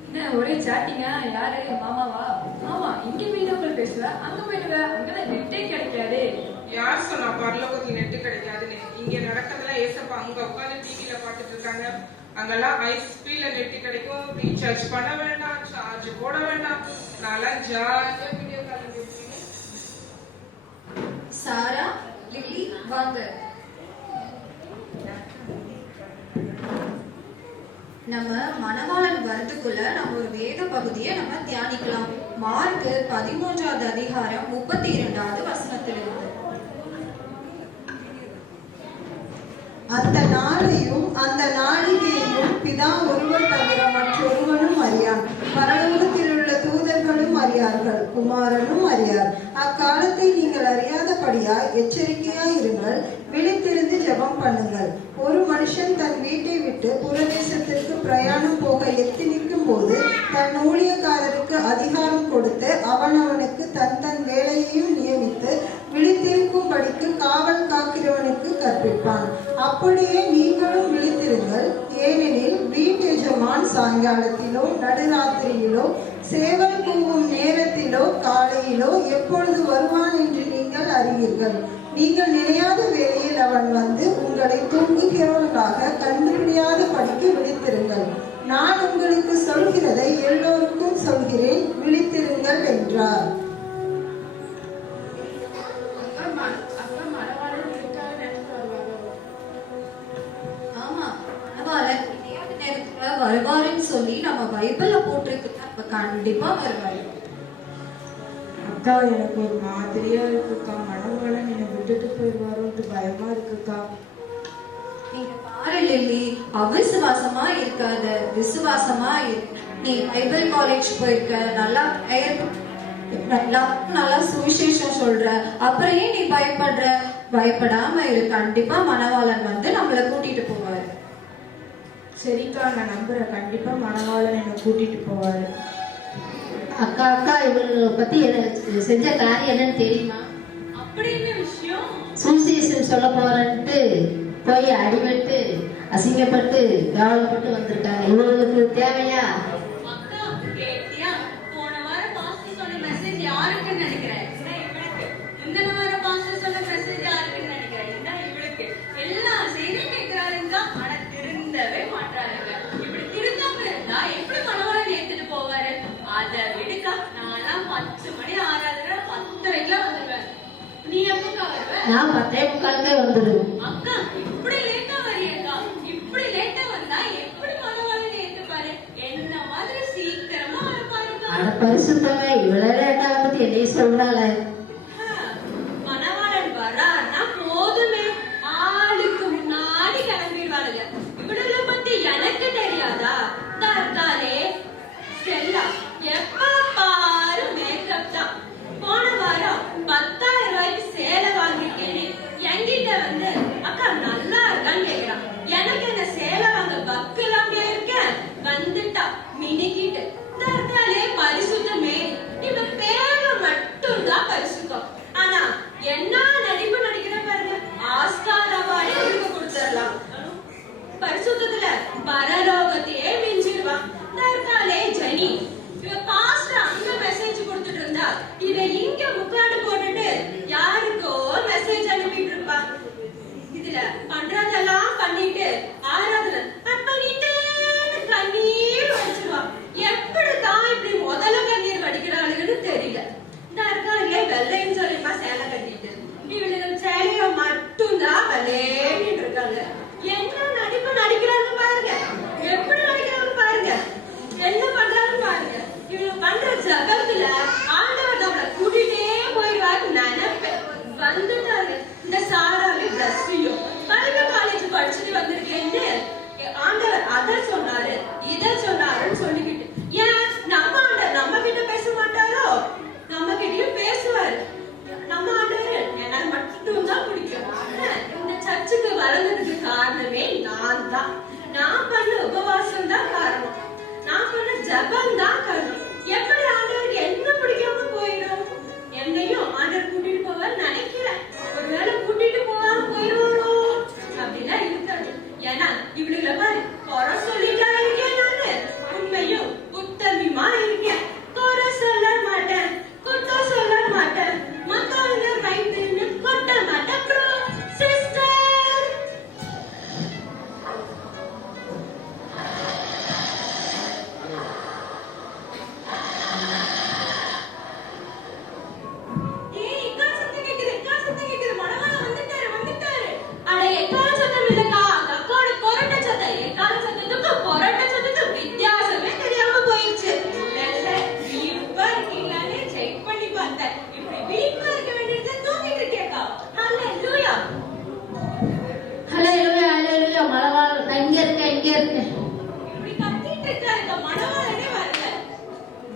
என்ன ஒரே சாட்டிங்கா? யாரு மாமாவா? ஆமா, இங்க வீடியோ கால் பேசுவ, அங்க போயிடுவ. அங்கதான் நெட்டே கிடைக்காது. யார் சொன்னா பரலோகத்துல நெட்டு கிடைக்காதுன்னு? இங்க நடக்கிறதெல்லாம் ஏசப்பா அங்க உட்காந்து டிவில பாத்துட்டு இருக்காங்க. அங்கெல்லாம் ஹை ஸ்பீட்ல நெட்டு கிடைக்கும். ரீசார்ஜ் பண்ண வேண்டாம், சார்ஜ் போட வேண்டாம். நல்லா ஜாலியா வீடியோ கால் பேசுவீங்க. சாரா, லில்லி வாங்க. நம்ம மணவாளன் வரதுக்குள்ள நம்ம ஒரு வேத பகுதியை நம்ம தியானிக்கலாம். மார்க் 13ஆவது அதிகாரம் 32வது வசனத்திலிருந்து. அந்த நாளையும் அந்த நாளிகையையும் பிதா ஒருவர் தவிர மற்றொருவனும் அறியான். பரலோகத்தில் உள்ள தூதர்களும் அறியார்கள், குமாரனும் அறியார். அக்காலத்தை நீங்கள் அறியாதபடியாய் எச்சரிக்கையாய் இருங்கள், விழித்திருந்து ஜெபம் பண்ணுங்கள். ஒரு மனுஷன் தன் வீட்டை விட்டு புறதேசத்திற்கு பிரயாணம் போக எத்தனிக்கும் போது தன் ஊழியக்காரருக்கு அதிகாரம் கொடுத்து அவனவனுக்கு தன் தன் வேலையையும் நியமித்து விழித்திருக்கும்படிக்கு காவல் காக்கிறவனுக்கு கற்பிப்பான். அப்படியே நீங்களும் விழித்திருங்கள். ஏனெனில் வீட்டெஜமான் சாயங்காலத்திலோ நடுராத்திரியிலோ சேவல் கூவும் நேரத்திலோ காலையிலோ எப்பொழுது வருவான் என்று நீங்கள் அறிய அறிவீர்கள். நீங்கள் நினையாத வேளையில் அவன் வந்து உங்களை தூங்குகிறவர்களாக கண்டுபிடியாத படிக்க விழித்திருங்கள். நான் உங்களுக்கு சொல்கிறதை எல்லோருக்கும் சொல்கிறேன், விழித்திருங்கள் என்றார். வருவாருன்னு சொல்லி நம்ம பைபிள்ல போட்டிருக்கு, அப்ப கண்டிப்பா வருவாரு. அக்கா எனக்கு ஒரு மாதிரியா இருக்குக்கா, மனவாளன் என்னை விட்டுட்டு போயிடுவாரோன்னு பயமா இருக்குக்கா. நீங்க பாரு லில்லி, அவிசுவாசமா இருக்காத, விசுவாசமா இரு. நீ பைபிள் காலேஜ் போயிருக்க, நல்லா நல்லா சுவிசேஷம் சொல்ற, அப்புறம் ஏன் நீ பயப்படுற? பயப்படாம இரு, கண்டிப்பா மணவாளன் வந்து நம்மள கூட்டிட்டு போவாரு. சரிக்கா, நான் நம்புறேன், கண்டிப்பா மணவாளன் என்னை கூட்டிட்டு போவாரு. அக்கா அக்கா இவங்களை பத்தி செஞ்ச காரியம் என்னன்னு தெரியுமா? அப்படி என்ன விஷயம்? சுவிசேஷம் சொல்ல போறேன்ட்டு போய் அடிபட்டு அசிங்கப்பட்டு கவலைப்பட்டு வந்திருக்காங்க. இவங்களுக்கு தேவையா? அக்கா கேட்டியா? போன வாரம் பாஸ்டர் சொன்ன மெசேஜ் யாருக்குன்னு நினைக்கிறேன்? இந்த வாரம் பாஸ்டர் சொன்ன மெசேஜ் யாருக்குன்னு நினைக்கிறேன்? இவளுக்கு எல்லா செய்தியும் கேட்கிறாருங்க, ஆனா திருந்தவே மாட்டாருங்க. இப்படி திருந்தாம இருந்தா எப்படி மனவாளன் ஏத்துட்டு போவாரு? அதை விடுக்கா, நான்லாம் 10 மணி ஆறாதுல 10:30 வந்துருவேன். நீ எப்பக்கா வருவ? நான் 10:45 வந்துடுவேன். அக்கா இப்படி லேட்டா வரியக்கா? இப்படி லேட்டா வந்தா எப்படி மனவாளன் ஏத்துப்பாரு? என்ன மாதிரி சீக்கிரமா வரப்பாருக்கா? அட பரிசுத்தமே, இவ்வளவு லேட்டா வந்து என்னைய சொல்றாள. மனவாளன் வரான்னா போதுமே, ஆளுக்கு முன்னாடி கிளம்பிடுவாருங்க. இவளை பத்தி எனக்கு தெரியாதா? தர்காலே ஸ்டெல்லா எப்ப பாரு மேக்கப் தான். போன வாரம் 10,000 ரூபாய்க்கு சேலை வாங்கிருக்கேன்னு என்கிட்ட வந்து அக்கா நல்லா இருக்கான்னு கேக்குறான். எனக்கு என்ன சேலை வாங்க பக்கெல்லாம் இருக்கேன். வந்துட்டா மினிக்கிட்டு. தர்காலே பரிசுத்தமே, இவ பேரு மட்டும் தான் பரிசுத்தம். ஆனா என்ன நடிப்பு நடிக்கிற பாருங்க, ஆஸ்கார் அவார்டே இவருக்கு கொடுத்துடலாம். பரிசுத்தத்துல பரலோகத்தையே மிஞ்சிடுவான். தர்காலே ஜனி. இவ பாஸ்டர் அங்க மெசேஜ் கொடுத்துட்டு இருந்தா, இவ இங்க முக்காடு போட்டுட்டு யாருக்கோ மெசேஜ் அனுப்பிட்டு இருப்பா. இதுல பண்றதெல்லாம் பண்ணிட்டு ஆராதனை பண்ணிட்டு கண்ணீர் வடிச்சிருவான். எப்படிதான் இப்படி முதல்ல கண்ணீர் வடிக்கிறாளுன்னு தெரியல. தர்காலே வெள்ளைன்னு சொல்லிப்பா சேலை கட்டிட்டு, இவளுக்கு சேலைய மட்டும்தான் வெள்ளைன்னு இருக்காங்க. என்ன நடிப்பு நடிக்கிறாங்க பாருங்க, எப்படி நடிக்கிறாங்க பாருங்க, என்ன பண்றாங்க பாருங்க. இவங்க பண்ற ஜபத்துல ஆண்டவர் நம்மளை கூட்டிட்டே போயிடுவாரு நினைப்பேன். வந்துட்டாங்க இந்த சாராவே பிளஸ்ஸையும் பைபிள் காலேஜ் படிச்சுட்டு வந்திருக்கேன்னு ஆண்டவர் அதை சொன்னாரு இதை சொன்னாருன்னு சொல்லிக்கிட்டு, ஏன் நம்ம ஆண்டவர் நம்ம கிட்ட பேச மாட்டாரோ? நம்ம கிட்டயும் பேசுவாரு. நம்ம ஆண்டவர் எனக்கு மட்டும் தான் பிடிக்கும். இந்த சர்ச்சுக்கு வளர்ந்ததுக்கு காரணமே நான் தான். நான் பண்ண உபவாசம் தான் காரணம், நான் பண்ண ஜபம் தான் காரணம். எப்படி ஆண்டவருக்கு என்ன பிடிக்காம போயிடும்? என்னையும் ஆண்டவர் கூட்டிட்டு போவார் நினைக்கிறேன். ஒருவேளை கூட்டிட்டு போவாம போயிடுவாரோ அப்படின்னா இருக்காது. ஏன்னா இவளுகளை பாரு, குறை சொல்லிட்டா இருக்கேன் நானு, உண்மையும் உத்தமியமா இருக்கேன். குறை சொல்ல மாட்டேன், குற்றம் சொல்ல மாட்டேன், மத்தவங்க ரைட்டுன்னு கொட்ட மாட்டேன். ப்ரோ சிஸ்டர்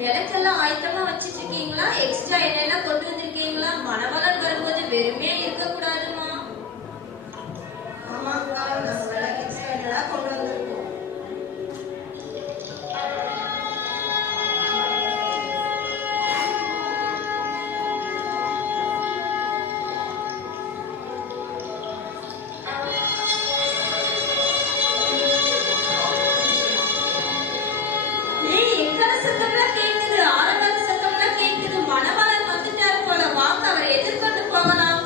விளக்கெல்லாம் ஆயத்தமா வச்சிட்டு இருக்கீங்களா? எக்ஸ்ட்ரா என்னெல்லாம் கொண்டு வந்திருக்கீங்களா? மணவாளன் வரும்போது வெறுமே இருக்க கூடாதுமா. ஆமாக்கா, நம்ம விளக்கு எக்ஸ்ட்ரா என்னெல்லாம் கொண்டு வந்திருக்கோம். சத்தம்லாம் கேக்குது, ஆரவார சத்தம்லாம் கேக்குது. மணவாளன் வந்துட்டாரு போல, வாங்க அவரை எதிர்கொண்டு போகலாம்.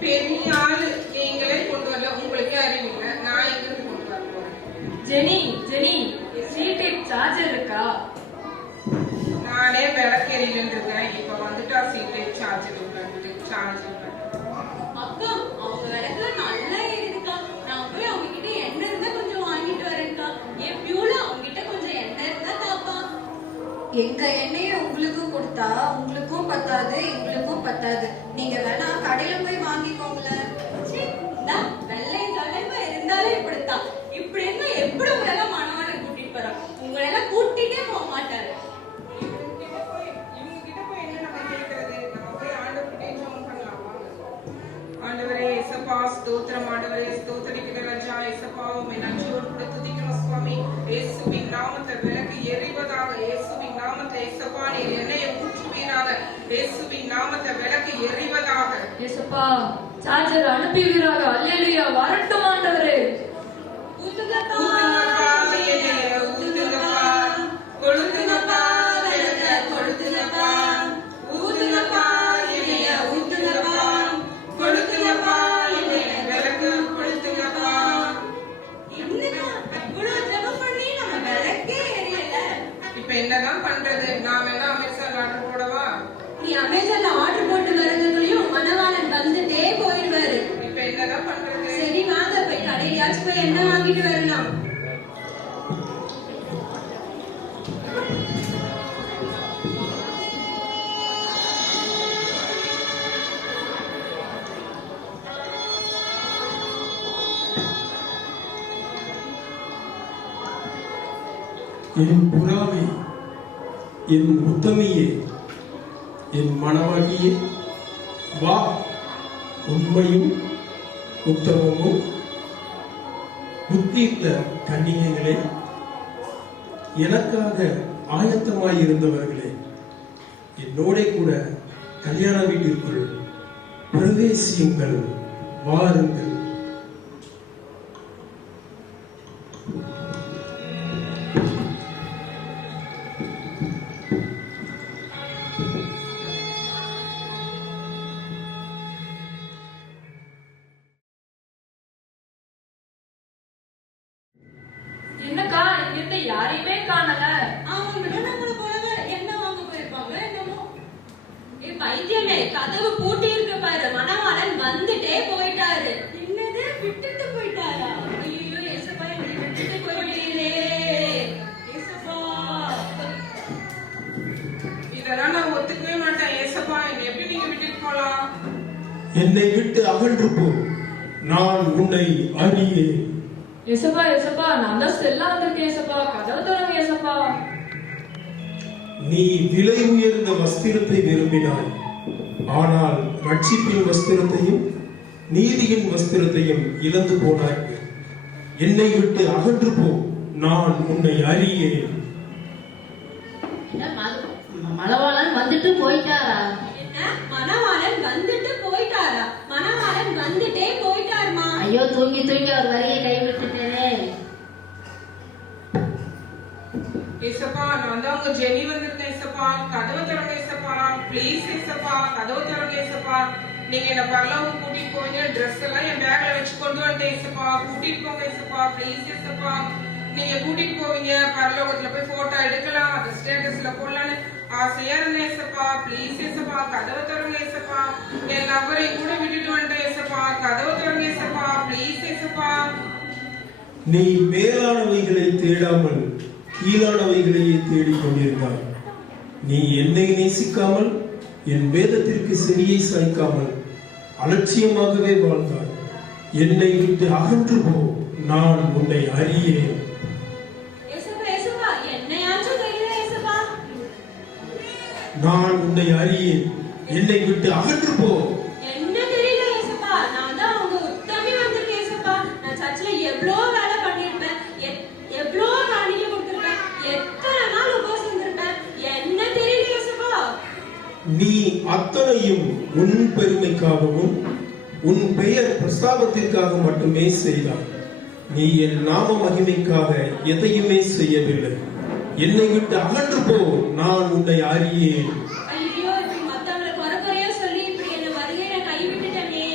பெரிய ஆளு நீங்களே கொண்டு வரல, உங்களுக்கே அறிவில்லை, நான் எங்கிருந்து கொண்டு வர போறேன்? ஜெனி சீட்டு சார்ஜர் இருக்கா? நானே விளக்கெறியில இருக்கேன், இப்ப வந்துட்டா சீட்டு சார்ஜர் சார்ஜர். அக்கா அவங்க விளக்குல நல்லா எரியுதுக்கா. நான் போய் அவங்க கிட்ட எண்ணெய் இருந்தா கொஞ்சம் வாங்கிட்டு வரேன்க்கா. என் பியூல அவங்க கிட்ட கொஞ்சம் எண்ணெய் இருந்தா தாப்பா. எங்க எண்ணெயை உங்களுக்கும் கொடுத்தா உங்களுக்கும் பத்தாது எங்களுக்கும் பத்தாது. நீங்க வேணா கடையில போய் வாங்கிக்கோங்களேன். வெள்ளை தலைமை இருந்தாலே இப்படித்தான். இப்படி இருந்தா எப்படி உங்களெல்லாம் மனவான கூட்டிட்டு போறோம்? உங்களெல்லாம் கூட்டிட்டே போக மாட்டாரு. ஆண்டவரே இயேசுப்பா ஸ்தோத்திரம். ஆண்டவரே ஸ்தோத்திரிக்கிற ராஜா இயேசுப்பா உம்மை நன்றியோடு கூட துதிக்கிறோம் சுவாமி. இயேசுவின் நாமத்தை விளக்கு எரிவதாக. இயேசுவின் நாமத்தை இயேசுப்பா நீர் எண்ணெயை ஊற்றுவீராக. இயேசுவின் நாமத்தை விளக்கு எரிவதாக. இயேசுப்பா சார்ஜர் அனுப்புவீராக. அல்லேலூயா. வரட்டும் ஆண்டவரே. ஊத்துங்கப்பா எண்ணெயை ஊத்துங்கப்பா, கொளுத்துங்கப்பா விளக்க கொளுத்துங்கப்பா, ஊத்துங்கப்பா எண்ணெயை ஊத்துங்கப்பா, கொளுத்துங்கப்பா எண்ணெயை விளக்கு கொளுத்துங்கப்பா. என்னக்கா இவ்வளவு ஜெபம் பண்ணி நம்ம விளக்கே எரியல. இப்ப என்னதான் பண்றது? நான் வேணா அமேசான் ஆர்டர் போடவா? நீ அமேசான்ல ஆர்டர் போட்டு வரதுக்குள்ளயும் மணவாளன் வந்துட்டே போயிடுவாரு. இப்ப என்னதான் பண்றது? சரி வாங்க போய் கடையிலாச்சும் போய் எண்ணெய் வாங்கிட்டு வரலாம். என் புறாவே, என் உத்தமியே, என் மணவாட்டியே, வா. உண்மையும் உத்தமமும் புத்தியுள்ள கன்னிகைகளே, எனக்காக ஆயத்தமாயிருந்தவர்களே, என்னோட கூட கல்யாண வீட்டிற்குள் பிரவேசியுங்கள், வாருங்கள். என்னக்கா இங்கிட்ட யாரையுமே காணல. அவங்களும் நம்மள போலவே என்ன வாங்க போயிருப்பாங்க என்னமோ. பைத்தியமே, கதவு பூட்டி இருக்கு பாரு. மணவாளன் வந்துட்டே போயிட்டாரு. என்னது விட்டுட்டு போயிட்டாரா? ஐயோ ஏசப்பா, என்னை விட்டுட்டு போயிட்டீரே ஏசப்பா. இதெல்லாம் நான் ஒத்துக்கவே மாட்டேன். ஏசப்பா என்னை எப்படி நீங்க விட்டுட்டு போலாம்? என்னை விட்டு அகன்று போ, நான் உன்னை அறியேன். ஏசப்பா நான் தான் செல்லா வந்திருக்கேன் ஏசப்பா. கதவு திறங்க ஏசப்பா. நீ விலை உயர்ந்த வஸ்திரத்தை விரும்பினாய், ஆனால் ரட்சிப்பின் வஸ்திரத்தையும் நீதியின் வஸ்திரத்தையும் இழந்து போனாய். என்னை விட்டு அகன்று போ, நான் உன்னை அறியேன். மணவாளன் வந்துட்டு போயிட்டாரா? என்ன மணவாளன் வந்துட்டு போயிட்டாரா? மணவாளன் வந்துட்டே போயிட்டாருமா? ஐயோ, தூங்கி அவர் வரியை கைவிட்டுட்டேனே. ஏசப்பா நான் தான் உங்க ஜெனி வந்திருக்கேன். ஏசப்பா கதவு திறங்க ஏசப்பா, ப்ளீஸ் ஏசப்பா கதவு திறங்க ஏசப்பா. நீங்க என்ன பரலோகம் கூட்டிட்டு போவீங்க, ட்ரெஸ் எல்லாம் என் பேக்ல வச்சு கொண்டு வந்துட்டேன் ஏசப்பா. கூட்டிட்டு போங்க ஏசப்பா, ப்ளீஸ் ஏசப்பா. நீங்க கூட்டிட்டு போவீங்க, பரலோகத்துல போய் போட்டோ எடுக்கலாம், அது ஸ்டேட்டஸ்ல போடலான்னு ஆசையா இருந்தேன் ஏசப்பா. ப்ளீஸ் ஏசப்பா கதவு திறங்க ஏசப்பா. என் நபரை கூட விட்டுட்டு வந்துட்டேன் ஏசப்பா, கதவு திறங்க ஏசப்பா, ப்ளீஸ் ஏசப்பா. நீ மேலானவைகளை தேடாமல் கீழானவைகளையே தேடிக் கொண்டிருந்தாய். நீ என்னை நேசிக்காமல் என் வேதத்திற்கு செவியை சாய்க்காமல் அலட்சியமாகவே வாழ்ந்தாய். என்னை விட்டு அகன்று போ, நான் உன்னை அறியேன். நான் உன்னை அறியேன். என்னை விட்டு அகன்று போ. என்ன தெரியல ஏசப்பா, நான் தான் உங்க உத்தமி வந்திருக்கேன் ஏசப்பா. நான் சர்ச்சில் எவ்வளோ வேலை பண்ணிருப்பேன், எவ்வளோ காணிக்க கொடுத்திருப்பேன், எத்தனை நாள் உபவாசம் இருந்திருப்பேன். என்ன தெரியல ஏசப்பா. நீ அத்தனையும் உன் பெருமைக்காகவும் உன் பெயர் பிரஸ்தாபத்திற்காக மட்டுமே செய்தாய். நீ என் நாம மகிமைக்காக எதையுமே செய்யவில்லை. என்னை விட்டு அகன்று போ, நான் உன்னை அறியேன். ஐயோ, இப்படி மத்தவங்களை குறையா சொல்லி இப்படி என்ன வருகையில கைவிட்டுட்டனே.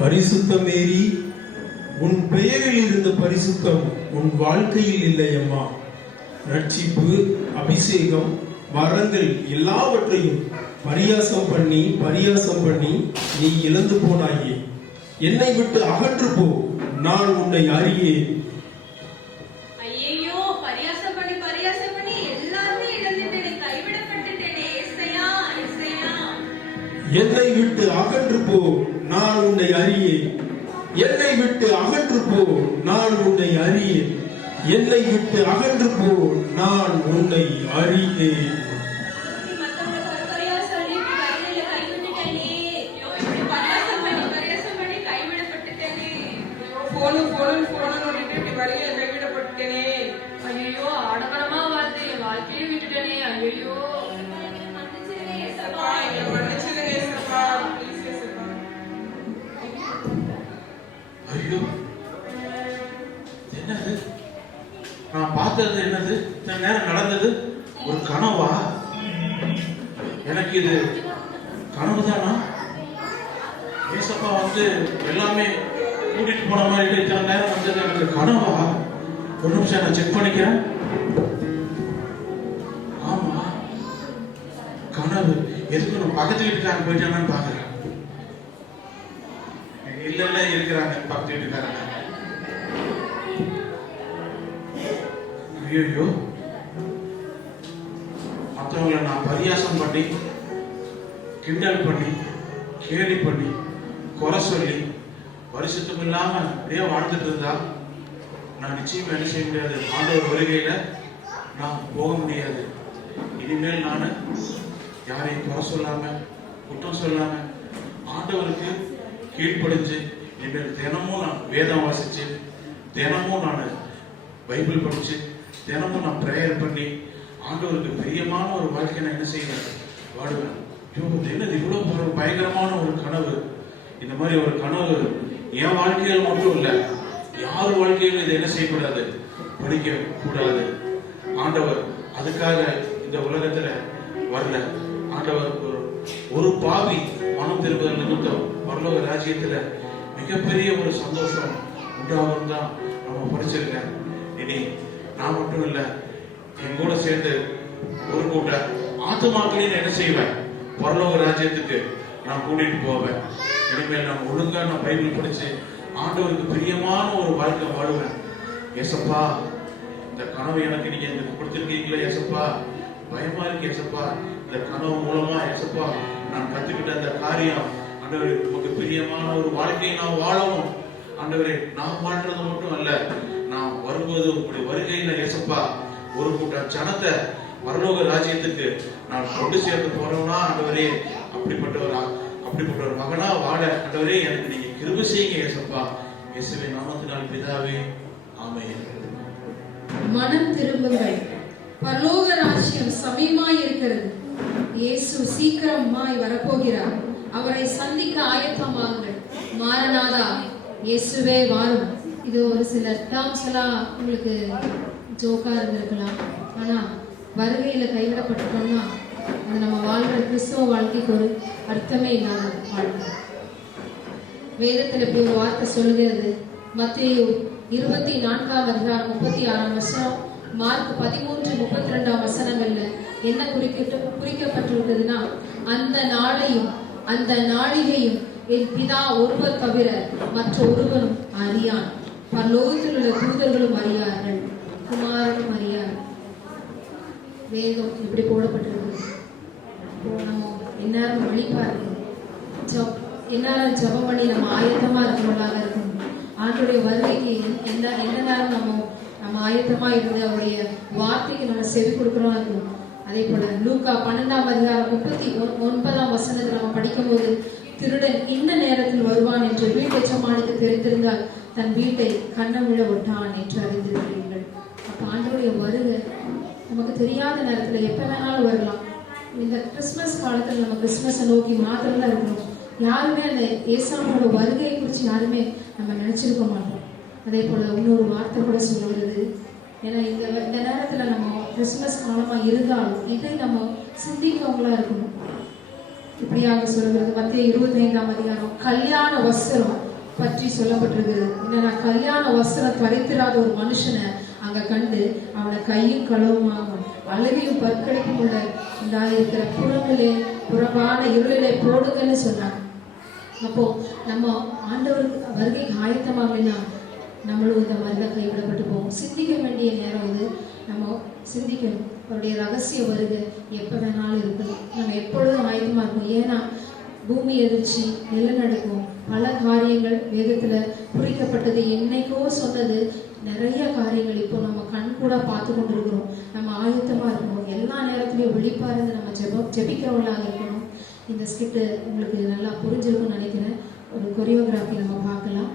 பரிசுத்த மேரி, உன் பெயரில் இருந்த பரிசுத்தம் உன் வாழ்க்கையில் இல்லை அம்மா. ரட்சிப்பு, அபிஷேகம், வரங்கள் எல்லாவற்றையும் பரியாசம் பண்ணி நீ இழந்து போனாயே. என்னை விட்டு அகன்று போ, நான் உன்னை அறியேன். ஐயோ, பரியாசம் பண்ணி எல்லாமே இழந்துட்டேனே, கைவிடப்பட்டுட்டேனே. ஏசையா, ஏசையா. என்னை விட்டு அகன்று போ, நான் உன்னை அறியேன். என்னை விட்டு அகன்று போ, நான் உன்னை அறியேன். என்னை விட்டு அகன்று போ, நான் உன்னை அறியேன். ஐயோ, ஆடம்பரமா வாழ்ந்து என் வாழ்க்கையை விட்டுட்டேனே. ஐயோ, ஐயோ, என்னது நான் பார்த்தது? என்னது இந்த நேரம் நடந்தது? ஒரு கனவா? எனக்கு இது கனவு தானா? ஏசப்பா வந்து எல்லாமே கூட்டிட்டு போன மாதிரி இத்தனை நேரம் வந்தது எனக்கு கனவா? ஒரு நிமிஷம் நான் செக் பண்ணிக்கிறேன். ஆமா, கனவு. எதுக்கு நான் பக்கத்து வீட்டுக்காரங்க போயிட்டானு பாக்குறேன். இல்ல இருக்கிறாங்க பக்கத்து வீட்டுக்காரங்க. ஐயோ, மற்றவங்களை நான் பரியாசம் பண்ணி, கிண்டல் பண்ணி, கேலி பண்ணி, குறை சொல்லி, பரிசுத்தம் இல்லாம அப்படியே வாழ்ந்துட்டு இருந்தா நான் நிச்சயமா என்ன செய்ய முடியாது. ஆண்டவர் வருகையில நான் போக முடியாது. இனிமேல் நான் யாரையும் குறை சொல்லாம, குற்றம் சொல்லாம, ஆண்டவருக்கு கீழ்ப்படிஞ்சு, இனிமேல் தினமும் நான் வேதம் வாசிச்சு, தினமும் நான் பைபிள் படிச்சு, தினமும் நான் பிரேயர் பண்ணி, ஆண்டவருக்கு பிரியமான ஒரு வாழ்க்கை நான் என்ன செய்வேன், வாடுவேன். என்னது இவ்வளவு பயங்கரமான ஒரு கனவு. இந்த மாதிரி ஒரு கனவு என் வாழ்க்கையில் மட்டும் இல்ல, யார் வாழ்க்கையிலும் இதை என்ன செய்யக்கூடாது, படிக்க கூடாது. ஆண்டவர் அதுக்காக இந்த உலகத்துல வரல. ஆண்டவர் ஒரு பாவி மனம் திரும்புதல் நிமித்தம் பரலோக ராஜ்யத்துல மிகப்பெரிய ஒரு சந்தோஷம் உண்டாகும் தான் நம்ம படிச்சிருக்கேன். இனி நான் மட்டும் இல்ல, என் கூட சேர்ந்து ஒரு கூட்ட ஆத்துமாக்களையும் என்ன செய்வேன், பரலோக ராஜ்யத்துக்கு நான் கூட்டிட்டு போவேன். இனிமேல் நான் ஒழுங்கா நான் பைபிள் படிச்சு ஆண்டவருக்கு பிரியமான ஒரு வாழ்க்கை வாழுவேன். ஏசப்பா, இந்த கனவு எனக்கு நீங்க எனக்கு கொடுத்திருக்கீங்களே ஏசப்பா, பயமா இருக்கு ஏசப்பா. இந்த கனவு மூலமா ஏசப்பா நான் கத்துக்கிட்ட அந்த காரியம், ஆண்டவரே உமக்கு பிரியமான ஒரு வாழ்க்கையை நான் வாழவும். ஆண்டவரே, நான் வாழ்றது மட்டும் அல்ல, நான் வரும்போது உங்களுடைய வருகையில ஏசப்பா ஒரு கூட்ட ஜனத்தை பரலோக ராஜ்யத்துக்கு நான் கொண்டு சேர்ந்து போறோம்னா ஆண்டவரே, அப்படிப்பட்ட ஒரு மகனா வாழ ஆண்டவரே எனக்கு நீங்க கிருபை செய்யுங்க ஏசப்பா. இயேசுவே நாமத்தினால் பிதாவே, ஆமென். மனம் திரும்புங்கள், பரலோக ராஜ்யம் சமீபமாய் இருக்கிறது. இயேசு சீக்கிரமாய் வரப்போகிறார். அவரை சந்திக்க ஆயத்தமாகுங்கள். மாரநாதா, இயேசுவே வாரும். இது ஒரு சில டேர்ம்ஸ் எல்லாம் உங்களுக்கு ஜோக்கா இருந்திருக்கலாம். ஆனா வருகையில கைவிடப்பட்டுட்டோம்னா அது நம்ம வாழ்கிற கிறிஸ்தவ வாழ்க்கைக்கு ஒரு அர்த்தமே இல்லாம வாழ்க்கை. வேதத்தில் இப்படி ஒரு வார்த்தை சொல்லுகிறது. மத்தேயு 24:36 மார்க் 13:32 வசனங்கள்ல என்ன குறிக்கப்பட்டிருக்குதுன்னா, அந்த நாளையும் அந்த நாளிகையும் என் பிதா ஒருவர் தவிர மற்ற ஒருவரும் அறியான். பரலோகத்தில் உள்ள தூதர்களும் அறியார்கள், குமாரனும் அறியார். வேதம் இப்படி போடப்பட்டிருக்கு. நம்ம எந்நேரம் வழிபா இருக்கணும், எந்நேரம் ஜபம் பண்ணி நம்ம ஆயத்தமா இருக்கிறவர்களாக இருக்கணும். ஆண்டுடைய வருகைக்கு எந்த நேரம் நம்ம ஆயத்தமா இருந்து அவருடைய வார்த்தைக்கு நம்ம செவி கொடுக்கிறோம் இருக்கணும். அதே போல லூக்கா 12:39 நம்ம படிக்கும் போது, திருடன் இந்த நேரத்தில் வருவான் என்று வீட்டு எஜமானுக்கு தெரிந்திருந்தால் தன் வீட்டை கண்ணமிழ ஒட்டான் என்று அறிந்திருக்கிறீர்கள். அப்ப ஆண்டவருடைய வருகை நமக்கு தெரியாத நேரத்துல எப்ப வேணாலும் வரலாம். இந்த கிறிஸ்துமஸ் காலத்துல நம்ம கிறிஸ்துமஸை நோக்கி மாத்திரம் தான் இருக்கணும். யாருமே அந்த ஏசாமியோட வருகையை குறித்து யாருமே நம்ம நினைச்சிருக்க மாட்டோம். அதே போல இன்னொரு வார்த்தை கூட சொல்லுகிறது. ஏன்னா இந்த நேரத்துல நம்ம கிறிஸ்துமஸ் காலமா இருந்தாலும் இதை நம்ம சிந்திக்கவங்களா இருக்கணும். இப்படியாக சொல்கிறது. மத்திய 25ஆம் அதிகாரம் கல்யாண வஸ்திரம் பற்றி சொல்லப்பட்டிருக்குது. என்னன்னா, கல்யாண வஸ்திரம் தரித்திராத ஒரு மனுஷனை அங்க கண்டு அவனை கையும் களவுமாக அழுகையும் பற்கடிப்பும் உள்ள இருக்கிற புறம்பான இருளிலே போடுங்கன்னு சொன்னாங்க. அப்போ நம்ம ஆண்டவருக்கு வருகைக்கு ஆயத்தமாகலைன்னா நம்மளும் இந்த மாதிரிதான் கைவிடப்பட்டு போவோம். சிந்திக்க வேண்டிய நேரம் இது. நம்ம சிந்திக்கணும். அவருடைய ரகசிய வருகை எப்ப வேணாலும் இருக்குது. நம்ம எப்பொழுதும் ஆயத்தமா இருக்கும். ஏன்னா பூமி எதிர்ச்சி, நிலநடுக்கம், பல காரியங்கள் வேதத்துல குறிக்கப்பட்டது. என்னைக்கோ சொன்னது நிறைய காரியங்கள் இப்போ நம்ம கண் கூட பார்த்து கொண்டு இருக்கிறோம். நம்ம ஆயத்தமா இருக்கணும். எல்லா நேரத்திலையும் விழிப்பா இருந்து நம்ம ஜெபிக்கிறவங்களாக இருக்கணும். இந்த ஸ்கிட்டு உங்களுக்கு நல்லா புரிஞ்சிருக்கும்னு நினைக்கிறேன். ஒரு கொரியோகிராஃபி நம்ம பார்க்கலாம்.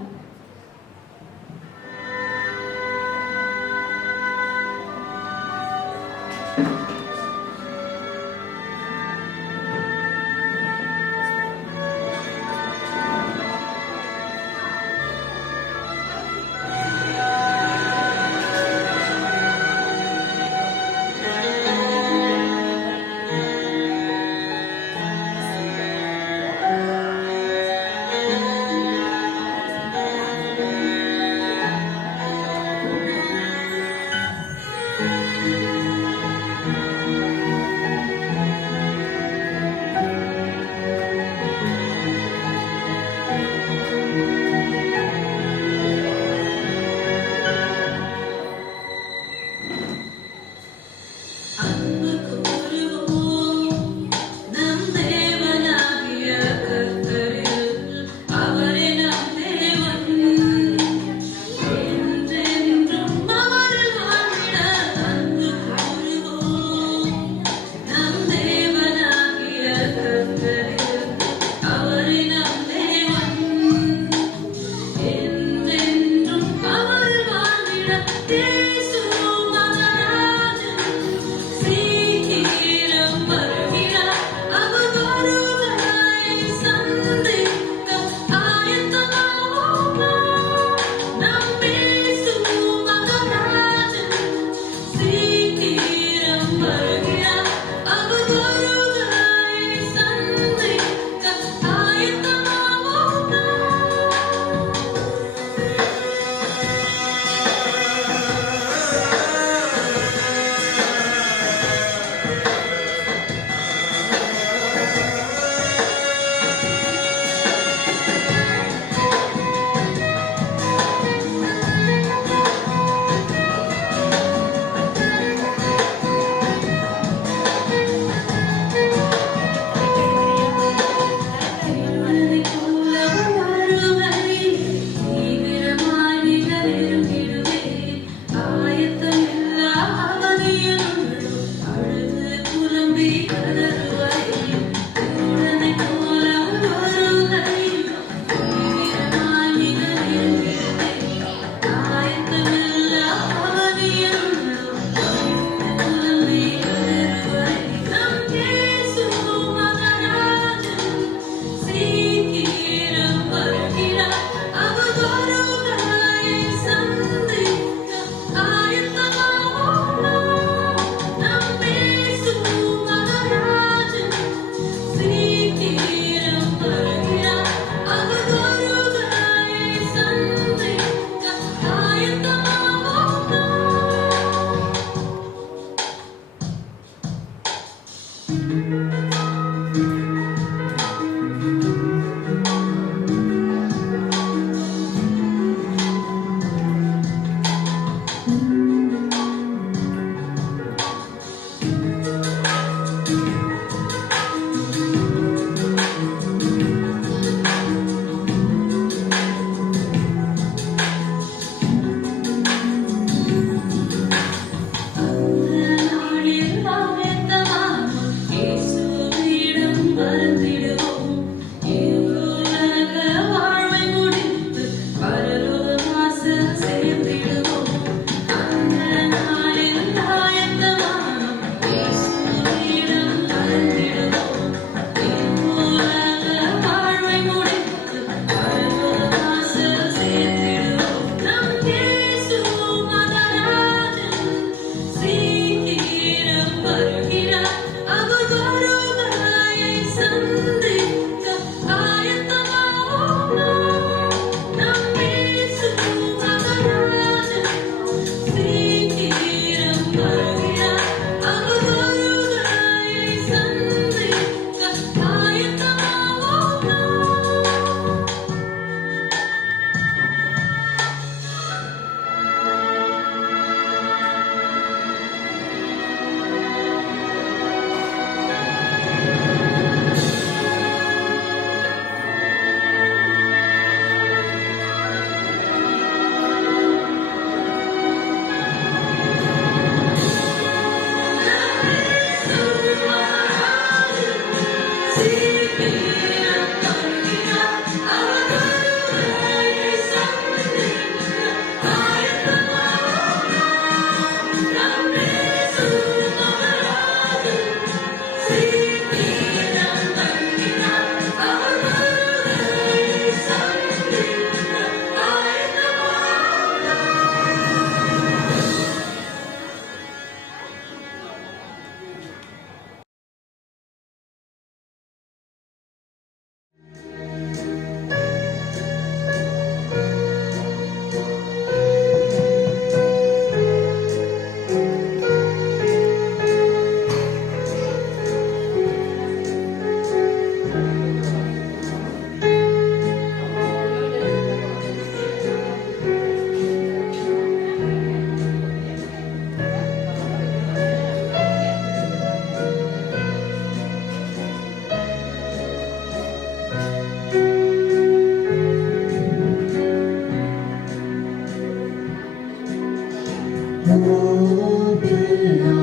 போதில்